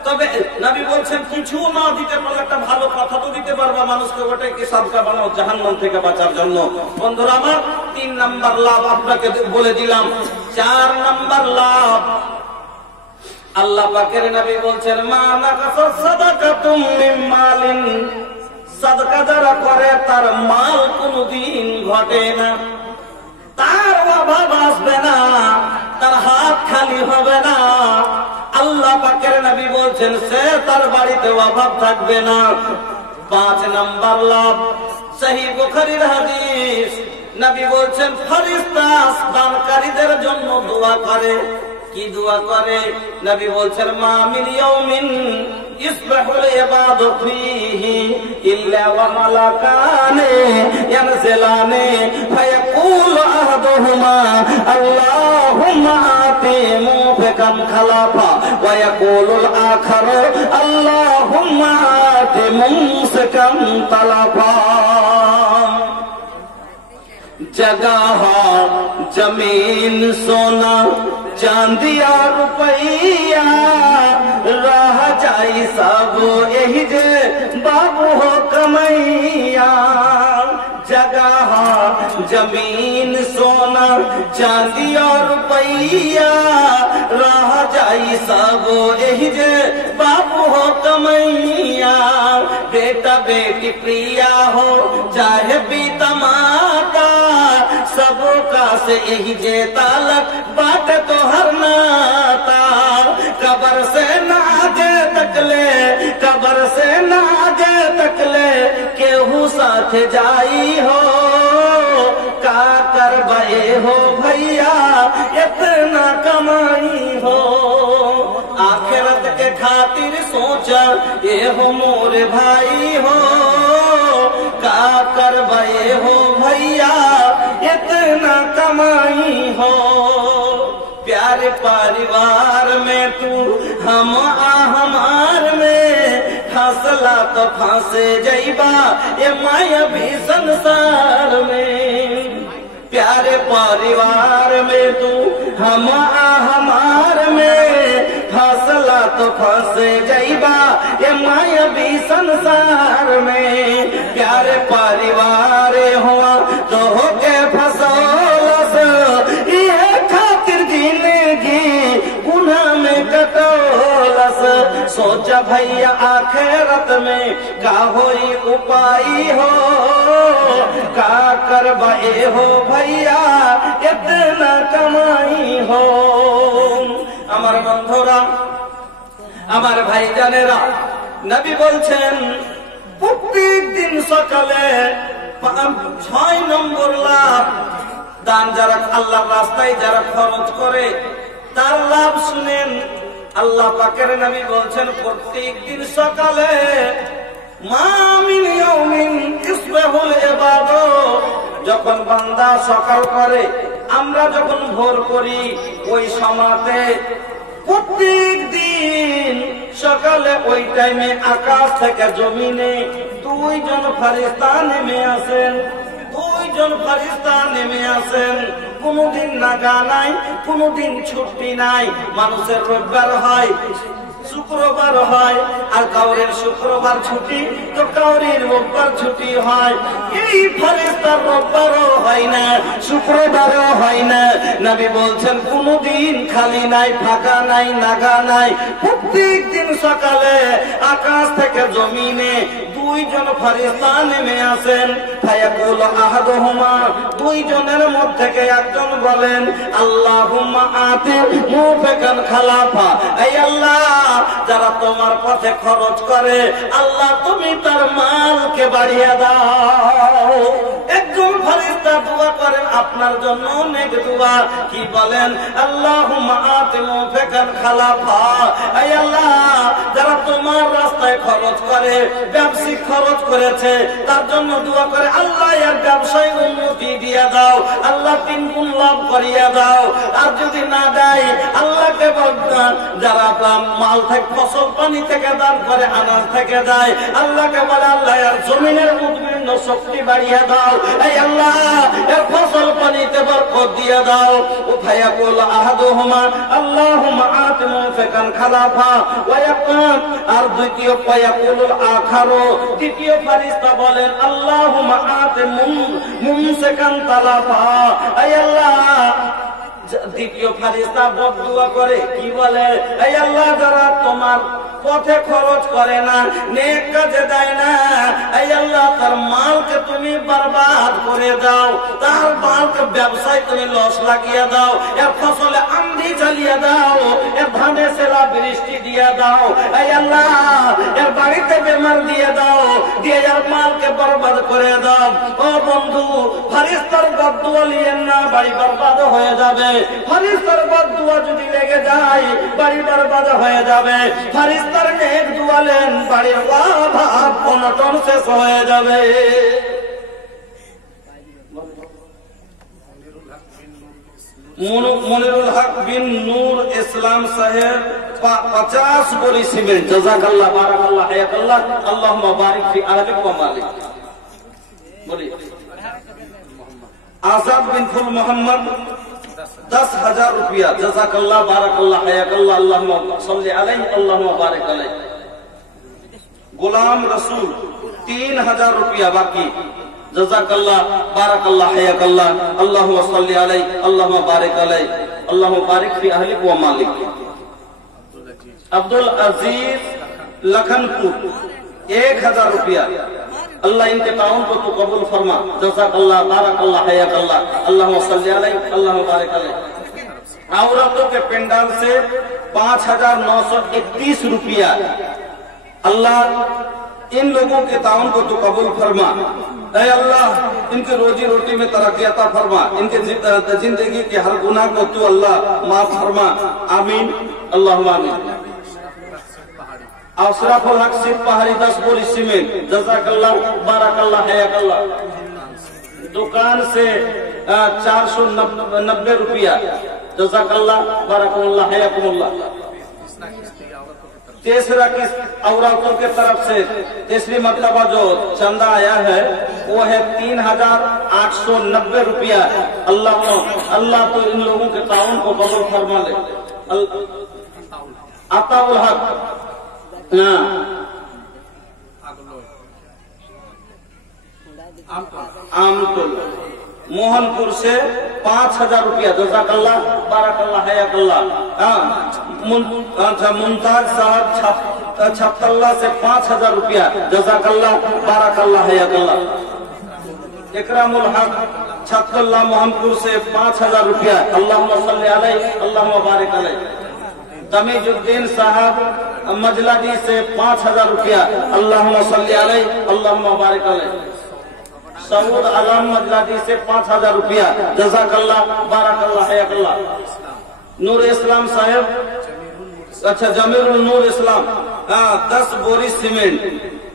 তবে নবী বলছেন কিছু না দিতে পারলে একটা ভালো কথা তো দিতে পারবা মানুষকে, ওটাই কি সাদকা বানাও জাহান্নাম থেকে বাঁচার জন্য। বন্ধুরা আমার, 3 নাম্বার লাভ আপনাকে বলে দিলাম। 4 নাম্বার লাভ, আল্লাহ পাকের নবী বলছেন মা নাকাসা সাদাকাতুম মিন মালিন, সাদকা যারা করে তার মাল কোনদিন ঘটে না, তার অভাব আসবে না, তার হাত খালি হবে না। আল্লাহ পাকের নবী বলছেন সে তার বাড়িতে অভাব থাকবে না। 5 নাম্বার লাভ, সহিহ বুখারীর হাদিস। নবী বলছেন ফেরেশতা দানকারীদের জন্য দোয়া করে। কি দোয়া করে? নবী বলছেন মা মিন ইয়াউমিন ইসবাহুল ইবাদু ফীহি ইল্লা ওয়া মালাকানে ইয়ানজিলানে ফায়াকুলু আহাদুহুমা আল্লাহুম্মা আতি মুফিকান খালাফা ওয়া ইয়াকুলুল আখারু আল্লাহুম্মা আতি মুমসিকান তালাফা। जगह जमीन सोना चांदिया रुपया रह जाई सब यही जे बाबू हो कमैया, जगह जमीन सोना चांदी और रुपैया, रह जाई सब यही जे बाबू हो कमैया। बेटा बेटी प्रिया हो चाहे पिता माता, सबका से यही जे तालक बाट तो हर नाता। कबर से ना आगे तकले, कबर से ना आगे तकले केहू साथ जाई हो, का करबे हो भैया इतना कमाई हो। आखिरत के खातिर सोचा ये हो मोर भाई हो, का करबे हो भैया इतना कमाई हो। प्यारे परिवार में तू हम हमार में, फंसला तो फांसे जइबा ये माया भी संसार में। प्यारे परिवार में तू हम हमार में, फंसला तो फंसे जइबा ये माया भी संसार में। प्यारे परिवार हुआ तो होके फंसोलस, ये खातिर जिंदगी गुनाह में कटोलस। सोचा भैया आखिरत में का होई उपाय हो, का करबे हो भैया इतना कमाई हो। আমার বন্ধুরা, আমার ভাইজানেরা, নবী বলছেন প্রত্যেক দিন সকালে 6 নম্বর লাভ দান যারা আল্লাহর রাস্তায় যারা খরচ করে তার লাভ শুনেন। আল্লাহ পাকের নবী বলছেন প্রত্যেক দিন সকালে মা মিন ইয়াউমিন ইসবাহুল ইবাদা, যখন বান্দা সকাল করে, আমরা যখন ভোর করি ওই সময়তে প্রত্যেক দিন সকালে ওই টাইমে আকাশ থেকে জমিনে 2 জন ফেরেশতা নেমে আসেন, 2 জন ফেরেশতা নেমে আসেন। কোনদিন নাগা নাই, কোনদিন ছুটি নাই। মানুষের রোববার হয়, শুক্রবার হয়, আর কাউরের শুক্রবার ছুটি তো কাউরের রোববার ছুটি হয়। এই ফেরেশতার রোববারও হয় না, শুক্রবারও হয় না। নবী বলছেন কোনদিন খালি নাই, ফাঁকা নাই, নাগা নাই। প্রত্যেক দিন সকালে আকাশ থেকে জমিনে 2 জন ফেরেশতা নেমে আসেন। ফায়াকুল আহাদুহুমা, 2 জনের মধ্যে থেকে একজন বলেন আল্লাহুম্মা আতি মুফিকান খালাফা, এই আল্লাহ যারা তোমার পথে খরচ করে আল্লাহ তুমি তার মালকে বাড়িয়ে দাও। একজন ফেরেশতা দোয়া করেন আপনার জন্য নেক দোয়া, কি বলেন আল্লাহুম্মা আতি মুফিকান খালাফা, এই আল্লাহ যারা তোমার রাস্তায় খরচ করে, ব্যবসায়িক খরচ করেছে তার জন্য দোয়া করে আল্লাহ এর ব্যবসায় উন্নতি দিয়ে দাও, আল্লাহ 3 গুণ লাভ করিয়ে দাও। আর যদি না দেয় আল্লাহকে বলতেন যারা মাল থেকে ফসল পানি থেকে দান করে, আনাজ থেকে দেয়, আল্লাহকে বলে আল্লাহ এর জমিনের উদ্ভিন্ন শক্তি বাড়িয়ে দাও, এই আল্লাহ এর ফসল পানিতে বরকত দিয়ে দাও। ও ফায়াকুল আহাদুহুমা আল্লাহুম্মা আতি মুফিকান খালাফা ওয়া ইয়াকুল, আর দ্বিতীয় ফায়াকুলুল আখারু, দ্বিতীয় ফেরেশতা বলেন আল্লাহুম্মা আতি মুমসিকান তালাফা, এই আল্লাহ। দ্বিতীয় ফেরেশতা বদদুয়া করে কি বলে এই আল্লাহ যারা তোমার পথে খরচ করে না, নেক কাজে দেয় না, এই আল্লাহ তার মালকে তুমি বরবাদ করে দাও, তার মালকে ব্যবসায় তুমি লস লাগিয়ে দাও, এর ফসলে আন্ধি চালিয়ে দাও, এর ধানে সেরা বৃষ্টি দিয়ে দাও, এই আল্লাহ এর বাড়িতে বেমার দিয়ে দাও, দিয়ে এর মালকে বরবাদ করে দাও। ও বন্ধু, ফেরেশতার বদদুয়া নিয়েন না, বাড়ি বরবাদ হয়ে যাবে। ফেরেশতার বদদুয়া যদি লেগে যায় বাড়ি বরবাদ হয়ে যাবে। ফেরেশতার নেক দোয়া লেন, বাড়ির অভাব অনটন শেষ হয়ে যাবে। মনিরুল হক বিন নূর ইসলাম সাহেব 50 বড়ি সিমেন্ট। জাযাকাল্লাহ, বারাকাল্লাহ, হায়াকাল্লাহ, আল্লাহুম্মা বারিক ফি আহলিক ওয়া মালিক। বলি আজাদ বিন ফুল মোহাম্মদ 10,000 रुपया। जज़ाकल्लाह बारकल्लाह हयाकल्लाह अल्लाहुम्मा सल्ली अलैहि अल्लाहुम्मा बारिक अलैहि। गुलाम रसूल 3,000 रुपया बाकी। जज़ाकल्लाह बारकल्लाह हयाकल्लाह अल्लाहुम्मा सल्ली अलैहि अल्लाहुम्मा बारिक अलैहि अल्लाहुम्मा बारिक फी अहलिक व मालिक। अब्दुल अजीज लखनपुर 1,000 रुपया। अल्लाह इनके ताउन को तो कबूल फरमा। जज़ाकल्लाह बारकल्लाह हयाकल्लाह अल्लाहुम्मा सल्ली अलैहि अल्लाहुम्मा बारिक अलैहि। औरतों के पेंडाल से 5,931 रुपया। अल्लाह इन लोगों के ताउन को तो कबूल फरमा। ऐ अल्लाह इनके रोजी रोटी में तरक्की अता फरमा। इनके जिंदगी के हर गुनाह को तू अल्लाह माफ फरमा। आमीन अल्लाहुम्मा आमीन। अशरफुल हक सिर्फ पहाड़ी 10 बोरी सीमेंट। जज़ाकल्लाह बारकल्लाह हयाकल्लाह। दुकान से 490 रुपया। जज़ाकल्लाह बारकल्लाह हयाकुमुल्लाह। तीसरा किस्त औरतों के तरफ से तीसरी मरतबा जो चंदा आया है वो है 3,890 रुपया। अल्लाह तो इन लोगों के ताउन को कबूल फरमा ले। अताउल हक आमतुल मोहनपुर से 5,000 रुपया। जज़ाकल्लाह बारकल्लाह हयाकल्लाह। मुमताज साहब छपतल्ला से 5,000 रुपया। जज़ाकल्लाह बारकल्लाह हयाकल्लाह। इकरामुल हक छपतल्ला मोहनपुर से 5,000 रुपया। अल्लाहुम्मा सल्ली अलैहि अल्लाहुम्मा बारिक अलैहि। तमीजुद्दीन साहब मजलादी से 5,000 रुपया। अल्लाहुम्मा सल्ली अलैहि अल्लाहुम्मा बारिक अलैहि। सऊद आलम मजलादी से 5,000 रुपया। जज़ाकल्लाह बारकल्लाह हयाकल्लाह। नूर इस्लाम साहब अच्छा जमीरुल नूर इस्लाम 10 बोरी सीमेंट।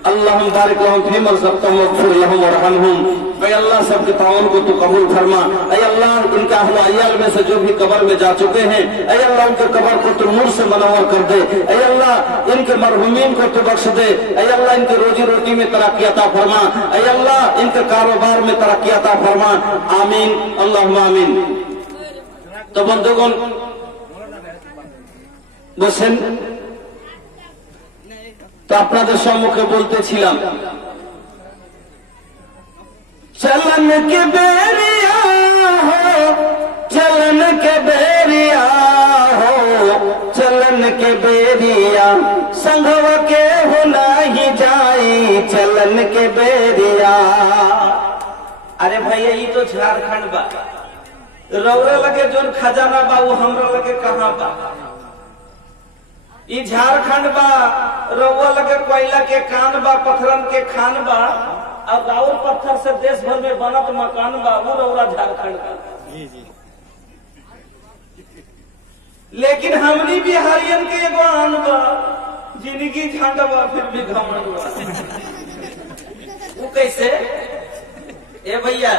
अल्लाहुम्मा बारिक लहुम फीमा रज़क़तहुम वग़फिर लहुम वरहमहुम। ऐ अल्लाह सबके ताउन को तू कबूल फरमा। ऐ अल्लाह इनका अहल में से जो भी कब्र में जा चुके हैं ऐ अल्लाह उनके कब्र को तू नूर से मनव्वर कर दे। ऐ अल्लाह इनके मरहुमीन को तू बख्श दे। ऐ अल्लाह इनके रोजी रोटी में तरक्की अता फरमा। ऐ अल्लाह इनके कारोबार में तरक्की अता फरमा। आमीन अल्लाहुम्मा आमीन। तो बंधुगण বসেন। তো আপনাদের সম্মুখে বলতেছিলাম चलन के बेरिया हो चलन के बेरिया हो चलन के बेरिया संघवा के हो नहीं जाई चलन के बेरिया। अरे भैया ये तो झारखंड बा। रौरा लगे जोन खजाना बा वो हमरा लगे कहाँ बा। ई झारखंड बा। रौआ लगे कोयला के कान बा पत्थरन के खान बा। और राउर पत्थर से देश भर में बनत मकान बा। वो रौरा झारखंड का। लेकिन हमनी बिहारियन के एगो आन बा। जिंदगी झंड बा फिर भी घमंड बा। वो कैसे? ए भैया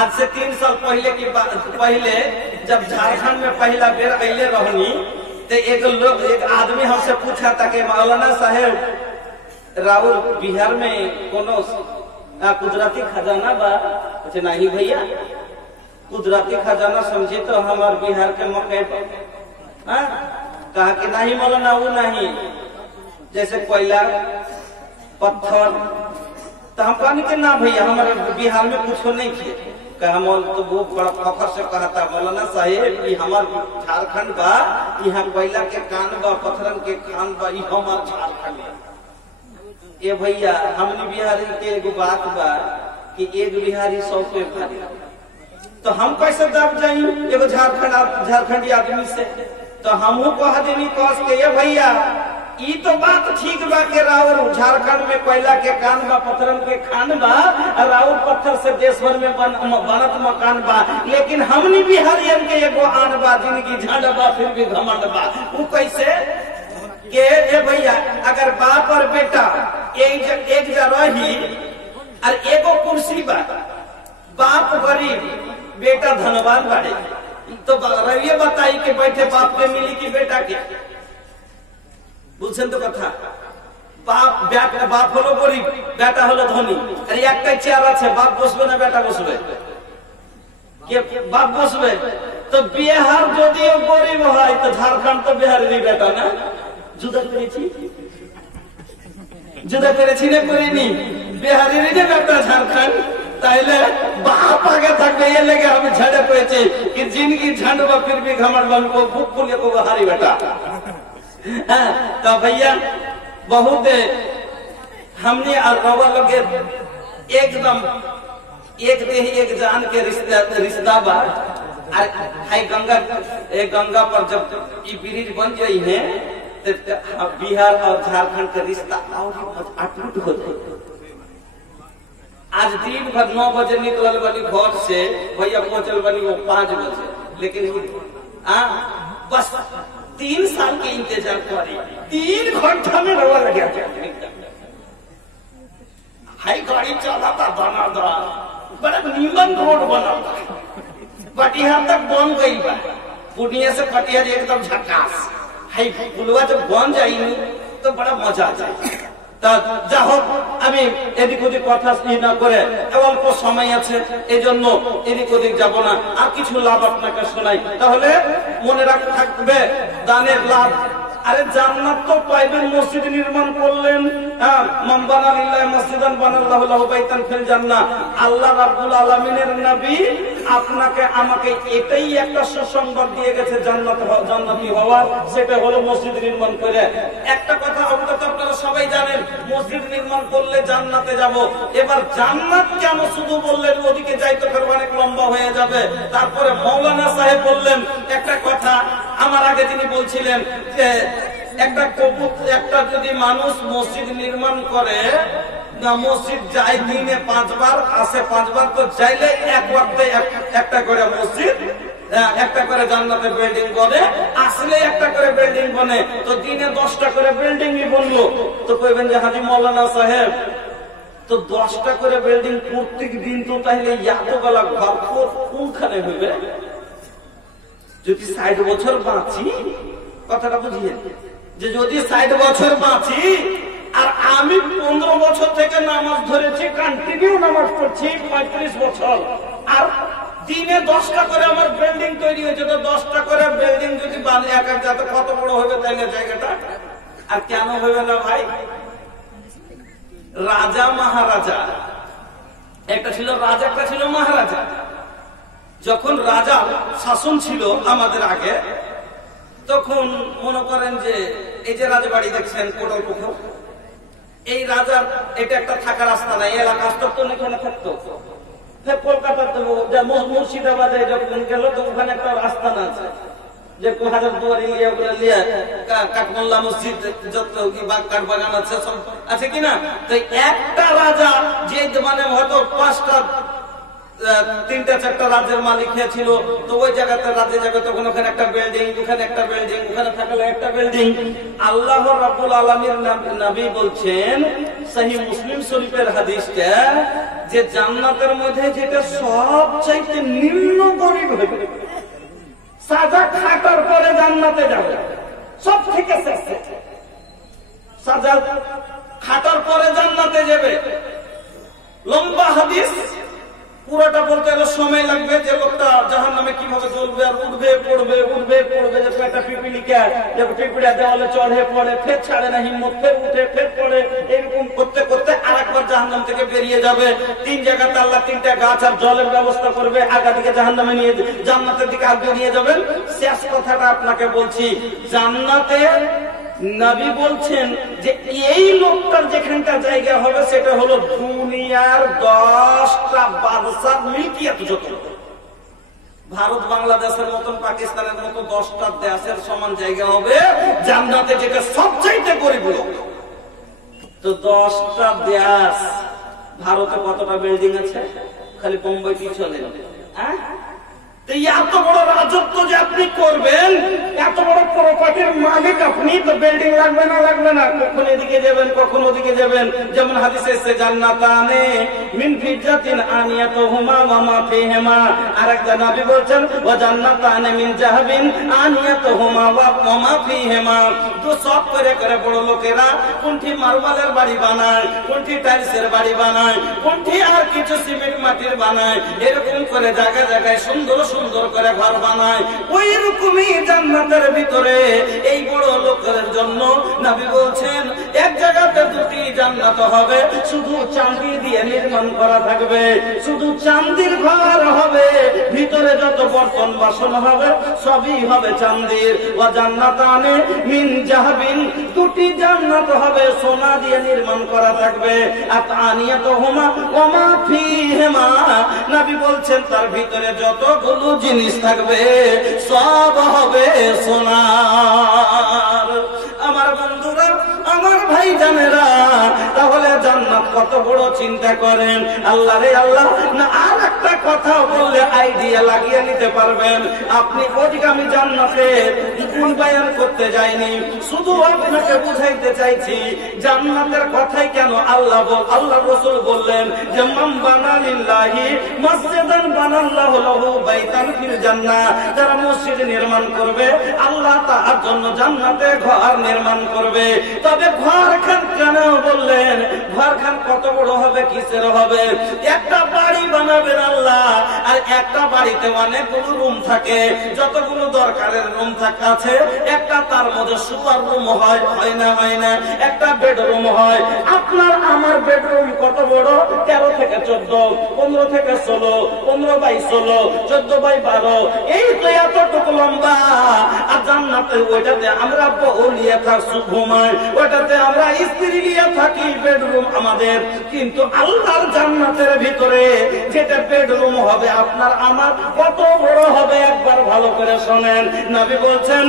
आज से 3 साल पहले की बात। पहले जब झारखंड में पहला बेर अले रहनी तो एक आदमी हमसे पूछा था कि मौलाना साहेब राहुल बिहार में कोनो कुदरती खजाना बा? अच्छा नहीं भैया कुदरती खजाना समझे तो हमारे बिहार के मकई कहा कि नहीं मौलाना वो नहीं जैसे कोयला पत्थर। तो हम कहने के ना भैया हमारे बिहार में कुछ नहीं किए। हम तो वो बड़ा फखर से कहा था मौलाना साहेब ये हमार झारखंड बा। यहाँ कोयला के कान बा पत्थरन के खान बा। ये हमार झारखंड है। ये भैया हमने बिहारी के एगो बात बा कि एक बिहारी 100 पे भारी। तो हम कैसे दब जाई एगो झारखंडी आदमी से? तो हमहू कह देनी कस के ये भैया ई तो बात ठीक बा के राउर झारखंड में कोयला के कान बा पत्थरन के खान बा। राउर पत्थर से देश भर में बनत मकान बा। लेकिन हमनी बिहारियन के एगो आन बा जिंदगी झंड बा फिर भी घमंड बा। वो कैसे के ए भैया अगर बाप और बेटा एक जगह रही और एगो कुर्सी बा। बाप गरीब बेटा धनवान बाड़े तो रविये बताई के बैठे बाप के मिली की बेटा के बुझें तो कथा। बाप हलो गरीब बेटा हलो धनी। अरे एक चेहरा छे बाप बसबे ना बेटा बसबे के बाप बसबे তো বিহার যদিও গরিব হয়, তো ঝাড়খণ্ড তো বিহারেরই বেটা না? জুদা করেছি, জুদা করেছি না করিনি? বিহারেরই যে বেটা ঝাড়খণ্ড, তাইলে बाप आगे থাকবে ये लेके हम झड़े পেয়েছি कि जिंदगी झंडवा फिर भी घमंड बन को भूख फूले को हारी बेटा। तो भैया बहुत हमने और रवा लोग एकदम एक देह एक जान के रिश्ता बा। हाई गंगा पर जब ये ब्रिज बन गई है तो बिहार और झारखंड का रिश्ता और अटूट हो जाए। आज दिन भर 9 बजे निकलल बनी घर से, भैया पहुंचल बनी वो 5 बजे, लेकिन बस 3 साल के इंतजार करी, 3 घंटा में रवा लगे। हाई गाड़ी चला था दानादार, बड़ा नीमन रोड बना था, बट यहाँ तक बन गई बा। पूर्णिया से कटिहार एकदम झकास। हाई पुलवा जब बन जाएगी तो बड़ा मजा आ जाए। যা হোক, আমি এদিক ওদিক কথা না করে অল্প সময় আছে এই জন্য এদিক ওদিক যাব না, আর কিছু লাভ আপনাকে শোনাই, তাহলে মনে রাখতে থাকবে দানের লাভ। আরে জান্নাত তো পাইবেন, মসজিদ নির্মাণ করলেন, মান বানা লিল্লাহি মসজিদান বানাল্লাহু লাহু বাইতান ফিল জান্নাহ। আল্লাহ রাব্বুল আলামিনের নবী আপনাকে আমাকে এটাই একটা সুসংবাদ দিয়ে গেছে জান্নাতি হওয়ার, সেটা হলো মসজিদ নির্মাণ করে। একটা কথা অবগত আপনারা সবাই জানেন, মসজিদ নির্মাণ করলে জান্নাতে যাব। এবার জান্নাত কেন শুধু বললেন, ওদিকে যাইতে ফের অনেক লম্বা হয়ে যাবে। তারপরে মাওলানা সাহেব বললেন একটা কথা, আমার আগে তিনি বলছিলেন যে একটা যদি মানুষ মসজিদ নির্মাণ করে, মসজিদ যায় দিনে 5 বার, আসে 5 বার, তো চাইলে এক ওয়াক্তে একটা করে মসজিদ, একটা করে জান্নাতে বিল্ডিং বনে, আসলে একটা করে বিল্ডিং বনে, তো দিনে 10টা করে বিল্ডিংই বনলো। তো কইবেন যে হাজী মাওলানা সাহেব, তো 10টা করে বিল্ডিং প্রত্যেক দিন, তো তাহলে এতগুলা ঘর কোনখানে হইবে? যদি 60 বছর বাঁচি, কথাটা বুঝিয়ে, যে যদি 60 বছর বাঁচি, আর আমি 15 বছর থেকে নামাজ ধরেছি, কন্টিনিউ নামাজ পড়ছি 35 বছর, আর দিনে 10টা করে আমার বিল্ডিং তৈরি হয়েছে, তো 10টা করে বিল্ডিং যদি বানিয়ে এক যাতে কত বড় হবে তাইলে জায়গাটা। আর কেন হবে না ভাই? রাজা মহারাজা, একটা ছিল রাজা, একটা ছিল মহারাজা। যখন রাজা শাসন ছিল আমাদের আগে, তখন মনে করেন যে এই যে রাজবাড়ি দেখছেন কোটল পুকুর, এই রাজার এটা একটা থাকার রাস্তা নাই, এলাকা তো এখানে থাকতো। কলকাতাতে মুর্শিদাবাদে যখন গেল, তো ওখানে একটা রাস্তা না আছে, যে হাজার দুয়ারি লিয়ে কাঠমোল্লা মসজিদ যত কাঠ বাগান আছে সব আছে কিনা। তো একটা রাজা যে মানে হয়তো 5টা 3টা 4টা রাজ্যের মালিক ছিল, তো ওই জায়গাতে রাজ্যে যাবে, তখন ওখানে একটা বিল্ডিং, ওখানে একটা বিল্ডিং, ওখানে থাকলে একটা বিল্ডিং। আল্লাহ রাব্বুল আলামিন নবী বলছেন সহিহ মুসলিম শরীফের হাদিসটা, যে জান্নাতের মধ্যে যেটা সবচাইতে নিম্ন গরিব হবে, সাজা খাটার পরে জান্নাতে যাবে, সব থেকে শেষে সাজা খাটার পরে জান্নাতে যাবে। লম্বা হাদিস, পুরোটা বলতে গেলে সময় লাগবে, যে লোকটা জাহান্নামে কিভাবে জ্বলবে আর উঠবে পড়বে, উঠবে পড়বে, যে একটা পিপিলিকা, যে পিপিড়া দেওয়ালে চড়ে পড়ে, ফের ছাড়ে না হিম্মত, ফের উঠে ফের পড়ে, এরকম করতে করতে আরেকবার জাহান্নাম থেকে বেরিয়ে যাবে। 3 জায়গাতে আল্লাহ 3টা গাছ আর জলের ব্যবস্থা করবে, আগা দিকে জাহান্নামে নিয়ে, জান্নাতের দিকে আগে নিয়ে যাবেন। শেষ কথাটা আপনাকে বলছি, জান্নাতে নবী বলছেন যে এই লোকটার যেখানটা জায়গা হবে, সেটা হলো দুনিয়ার 10টা বাদশার মিলকিয়াত যত, ভারত বাংলাদেশের মতন, পাকিস্তানের মতো 10টা দেশের সমান জায়গা হবে জান্নাতে, যেটা সবচাইতে গরিব লোক। তো 10টা দেশ, ভারতে কতটা বিল্ডিং আছে? খালি বোম্বাইতে চলে। এত বড় রাজত্ব যে আপনি করবেন, এত বড় প্রপার্টির মালিক আপনি, তো বিল্ডিং লাগবে না? লাগবে না। কখন এদিকে যাবেন, কখন ওদিকে যাবেন। যেমন হাদিসে এসেছে, জান্নাতানে মিন ফিজ্জাতিন আনিয়াতুহুমা ওয়া মা ফিহিমা। আরেকটা নবী বলছেন, ওয়া জান্নাতানে মিন যাহাবিন আনিয়াতুহুমা ওয়া মা ফিহিমা। তো সব করে করে বড় লোকেরা কোনটি মার্বেলের বাড়ি বানায়, কোনটি টাইলসের বাড়ি বানায়, কোনটি আর কিছু সিমেন্ট মাটির বানায়, এরকম করে জায়গায় জায়গায় সুন্দর সুন্দর করে ঘর বানায়, ওই রকমই জান্নাতের ভিতরে এই বড় লোকের জন্য নবী বলছেন এক জায়গাতে দুটি জান্নাত হবে, শুধু চাঁদি দিয়ে নির্মাণ করা থাকবে, শুধু চাঁদির ঘর হবে, ভিতরে যত বর্তন বাসন হবে সবই হবে চাঁদির। ওয়া জান্নাতানে মিন জাহাবিন, দুটি জান্নাত হবে সোনা দিয়ে নির্মাণ করা থাকবে। আতানিয়াতুহুমা ওয়া মা ফীহিমা, নবী বলছেন তার ভিতরে যতগুলো জিনিস থাকবে সব হবে সোনার। আমার বন্ধুরা, আমার ভাই জানেরা, তাহলে জান্নাত কত বড় চিন্তা করেন। আল্লাহ রে আল্লাহ, না আর একটা কথা বললে আইডিয়া লাগিয়ে নিতে পারবেন আপনি। ওদিকে আমি জান্নাতের গুণ বয়ান করতে যাইনি, শুধু আপনাকে বুঝাইতে চাইছি জান্নাতের কথাই কেন আল্লাহ রাসূল বললেন যে মান বানা লিল্লাহি মসজিদান বানাল্লাহু লাহু বাইতান ফিল জান্নাহ, যারা মসজিদ নির্মাণ করবে আল্লাহ তার জন্য জান্নাতে ঘর নির্মাণ করবে। তবে ঘরখান কেন বললেন? ঘরখান কত বড় হবে, কিসের হবে? একটা বাড়ি বানাবেন আল্লাহ, আর একটা বাড়িতে অনেকগুলো রুম থাকে, যতগুলো দরকারের রুম আছে, একটা তার মধ্যে সুপার রুম হয়, হয় না হয় না, একটা বেডরুম হয়। আপনার আমার বেডরুম কত বড়? 13 থেকে 14, 15 থেকে 16, 15 বাই 16, 14 বাই 12, এই তো এতটুকু লম্বা। আর জান্নাতে ওইটাতে আমরা বউ নিয়ে থাকি, ঘুমাই, ওইটাতে আমরা স্ত্রী নিয়ে থাকি, বেডরুম আমাদের। কিন্তু আল্লাহর জান্নাতের ভিতরে যেটা বেডরুম হবে আপনার আমার কত বড় হবে একবার ভালো করে শোনেন। নবী বলছেন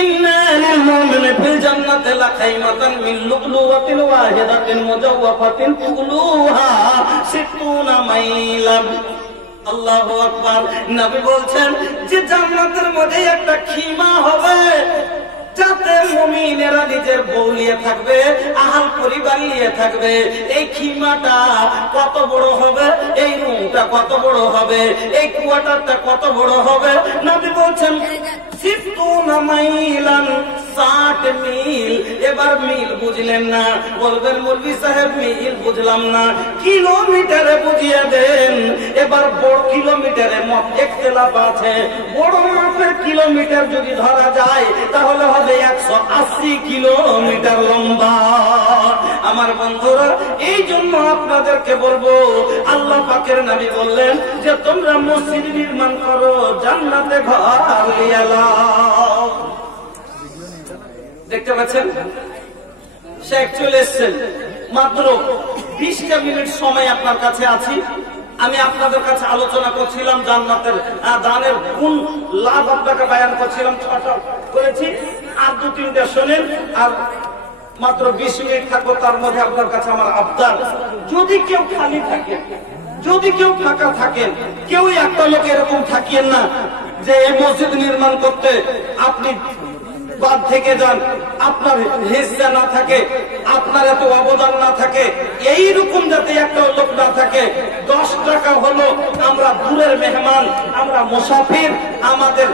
ইন্না লিল মুমিনি ফিল জান্নাতি লাখাইমাতান মিন লুকলুওয়াতিন ওয়াহিদাতিন মুজাওওয়াফাতিন তুলুহা 60 মাইলান। আল্লাহু আকবার। নবী বলছেন যে জান্নাতের মধ্যে একটা খিমা হবে, যাতে মুমিনেরা নিজের বউ নিয়ে থাকবে, আহাল পরিবার নিয়ে থাকবে। এই খিমাটা কত বড় হবে, এই রুমটা কত বড় হবে, এই কোয়ার্টারটা কত বড় হবে? নবী বলছেন 60 মাইলান, 60 মিল। এবার মিল বুঝলেন না, বলবেন মৌলভী সাহেব মিল বুঝলাম না, কিলোমিটারে বুঝিয়ে দেন। এবার বড় কিলোমিটারে মত ইখতিলাফ আছে, বড় মাপের কিলোমিটার যদি ধরা যায় তাহলে হবে 180 কিলোমিটার লম্বা। আমার বন্ধুরা, এই জন্য আপনাদেরকে বলবো, আল্লাহ পাকের নবী বললেন যে তোমরা মসজিদ নির্মাণ করো, জান্নাতে ঘর নিয়ে নাও। দেখতে পাচ্ছেন শেখ চলে এসছেন, মাত্র 20টা মিনিট সময় আপনার কাছে আছি। আমি আপনাদের কাছে আলোচনা করছিলাম জান্নাতের দানের কোন লাভ, আপনাকে বয়ান করছিলাম, 6টা করেছি, আর 2-3টা শোনেন, আর মাত্র 20 মিনিট থাকবো। তার মধ্যে আপনার কাছে আমার আবদার, যদি কেউ খালি থাকে, যদি কেউ ফাঁকা থাকেন, কেউ একটা লোক এরকম থাকিয়েন না যে এই মসজিদ নির্মাণ করতে আপনি বাদ থেকে যান, আপনার হিস্সা না থাকে, আপনার এত অবদান না থাকে, এইরকম যাতে একটা লোক না থাকে। 10 টাকা হলো আমরা দূরের মেহমান, আমরা মুসাফির, আমাদের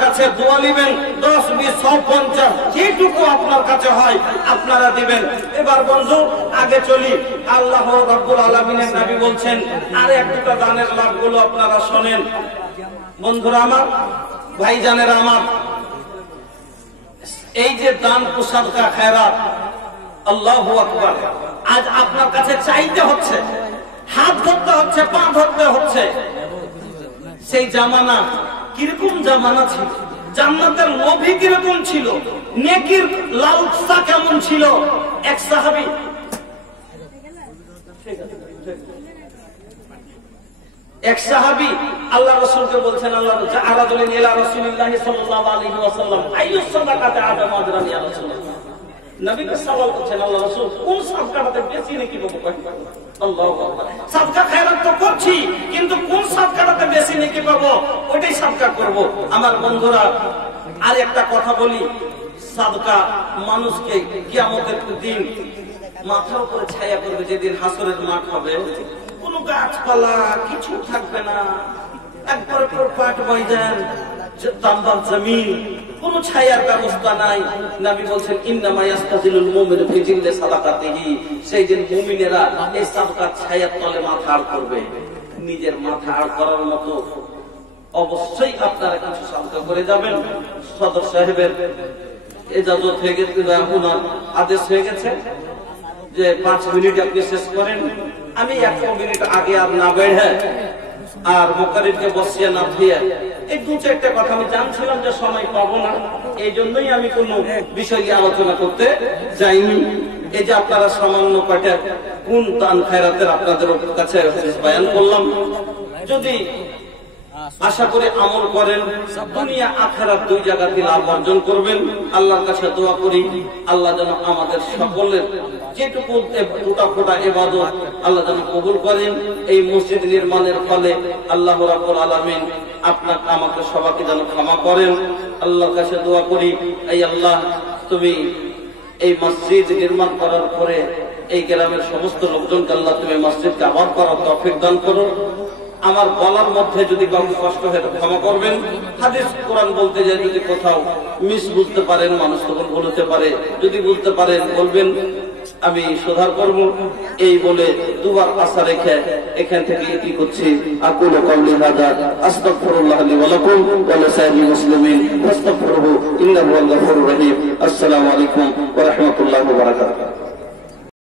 কাছে দোয়া নেবেন, 10, 20, 100, 50 যেটুকু আপনার কাছে হয় আপনারা দিবেন। এবার বন্ধু আগে চলি। আল্লাহ রাব্বুল আলামিনের নবী বলছেন আর একটা দানের লাভগুলো আপনারা শোনেন। বন্ধুরা আমার, ভাইজানেরা আমার, এই যে দান সাদকা খেরাত, আল্লাহু আকবার, আজ আপনার কাছে চাইতে হচ্ছে, হাত ধরতে হচ্ছে, পা ধরতে হচ্ছে। সেই জামানা কিরকম জামানা ছিল, জান্নাতের লোভী কিরকম ছিল, নেকির লালসা কেমন ছিল। এক সাহাবী, এক সাহাবী আল্লাহ রাসূলকে বলছেন, আল্লাহ আরাদুলিন ইলা রাসূলিল্লাহি সাল্লাল্লাহু আলাইহি ওয়াসাল্লাম আইয়ুস সাদাকাতি আদামু আজরান ইয়া রাসূলুল্লাহ। নবীকে সওয়াল করছেন, আল্লাহ রাসূল কোন সাদকাটাতে বেশি নেকি পাবো? আল্লাহু আকবার। সাদকা খায়রাত তো করছি, কিন্তু কোন সাদকাটাতে বেশি নেকি পাবো ওইটাই সাদকা করব। আমার বন্ধুরা, আর একটা কথা বলি, সাদকা মানুষকে কিয়ামতের দিন মাথার উপরে ছায়া করবে, যেদিন হাসরের মাঠ হবে, কোন গাছপালা কিছু থাকবে না, একবার পাট ময়দান, তাম্বার জমিন, কোন ছায়ার ব্যবস্থা নাই। নবী বলছেন ইন্নামা ইয়াস্তাজিলুল মুমিনু ফি জিল্লি সাদাকাতিহি, সেই দিন মুমিনেরা এই সাদকার ছায়ার তলে মাথা আড় করবে। নিজের মাথা আড় করার মতো অবশ্যই আপনারা কিছু সাহায্য করে যাবেন। সদর সাহেবের এজাজত হয়ে গেছে, ওনার আদেশ হয়ে গেছে যে 5 মিনিট আপনি শেষ করেন। আমি 1 মিনিট আগে আর না বেড়ে আর মুকাররিরকে বসিয়ে না দিয়ে এই 2-4টা কথা আমি জানছিলাম যে সময় পাবো না, এই জন্যই আমি কোনো বিষয় নিয়ে আলোচনা করতে যাইনি। এই যে আপনারা সামান্য কয়টা কোন দান খায়রাতের আপনাদের কাছে বয়ান করলাম, যদি আশা করি আমল করেন, দুনিয়া আখিরাত 2 জায়গাতে লাভ অর্জন করবেন। আল্লাহর কাছে দোয়া করি আল্লাহ যেন আমাদের সকলের যেটুকু টুটা ফোটা ইবাদত আল্লাহ যেন কবুল করেন। এই মসজিদ নির্মাণের ফলে আল্লাহ রাব্বুল আলামিন আপনাকে আমাকে সবাইকে যেন ক্ষমা করেন। আল্লাহর কাছে দোয়া করি, এই আল্লাহ তুমি এই মসজিদ নির্মাণ করার পরে এই গ্রামের সমস্ত লোকজনকে আল্লাহ তুমি মসজিদকে আবাদ করার তৌফিক দান করো। আমার বলার মধ্যে যদি কাউকে কষ্ট হয় ক্ষমা করবেন। হাদিস কোরআন বলতে যায় যদি কোথাও মিস বুঝতে পারেন, মানুষ তখন বলতে পারে, যদি বুঝতে পারেন বলবেন, আমি সুধার করব। এই বলে দুবার আশা রেখে এখান থেকে কি করছি, আকুলু কওলি হাযা আস্তাগফিরুল্লাহ লি ওয়া লাকুম ওয়া লিসাইরিল মুসলিমিন ফাস্তাগফিরুহু ইন্নাহু হুয়াল গফুরুর রহিম। আসসালামু আলাইকুম ওয়া রাহমাতুল্লাহি ওয়া বারাকাতুহু।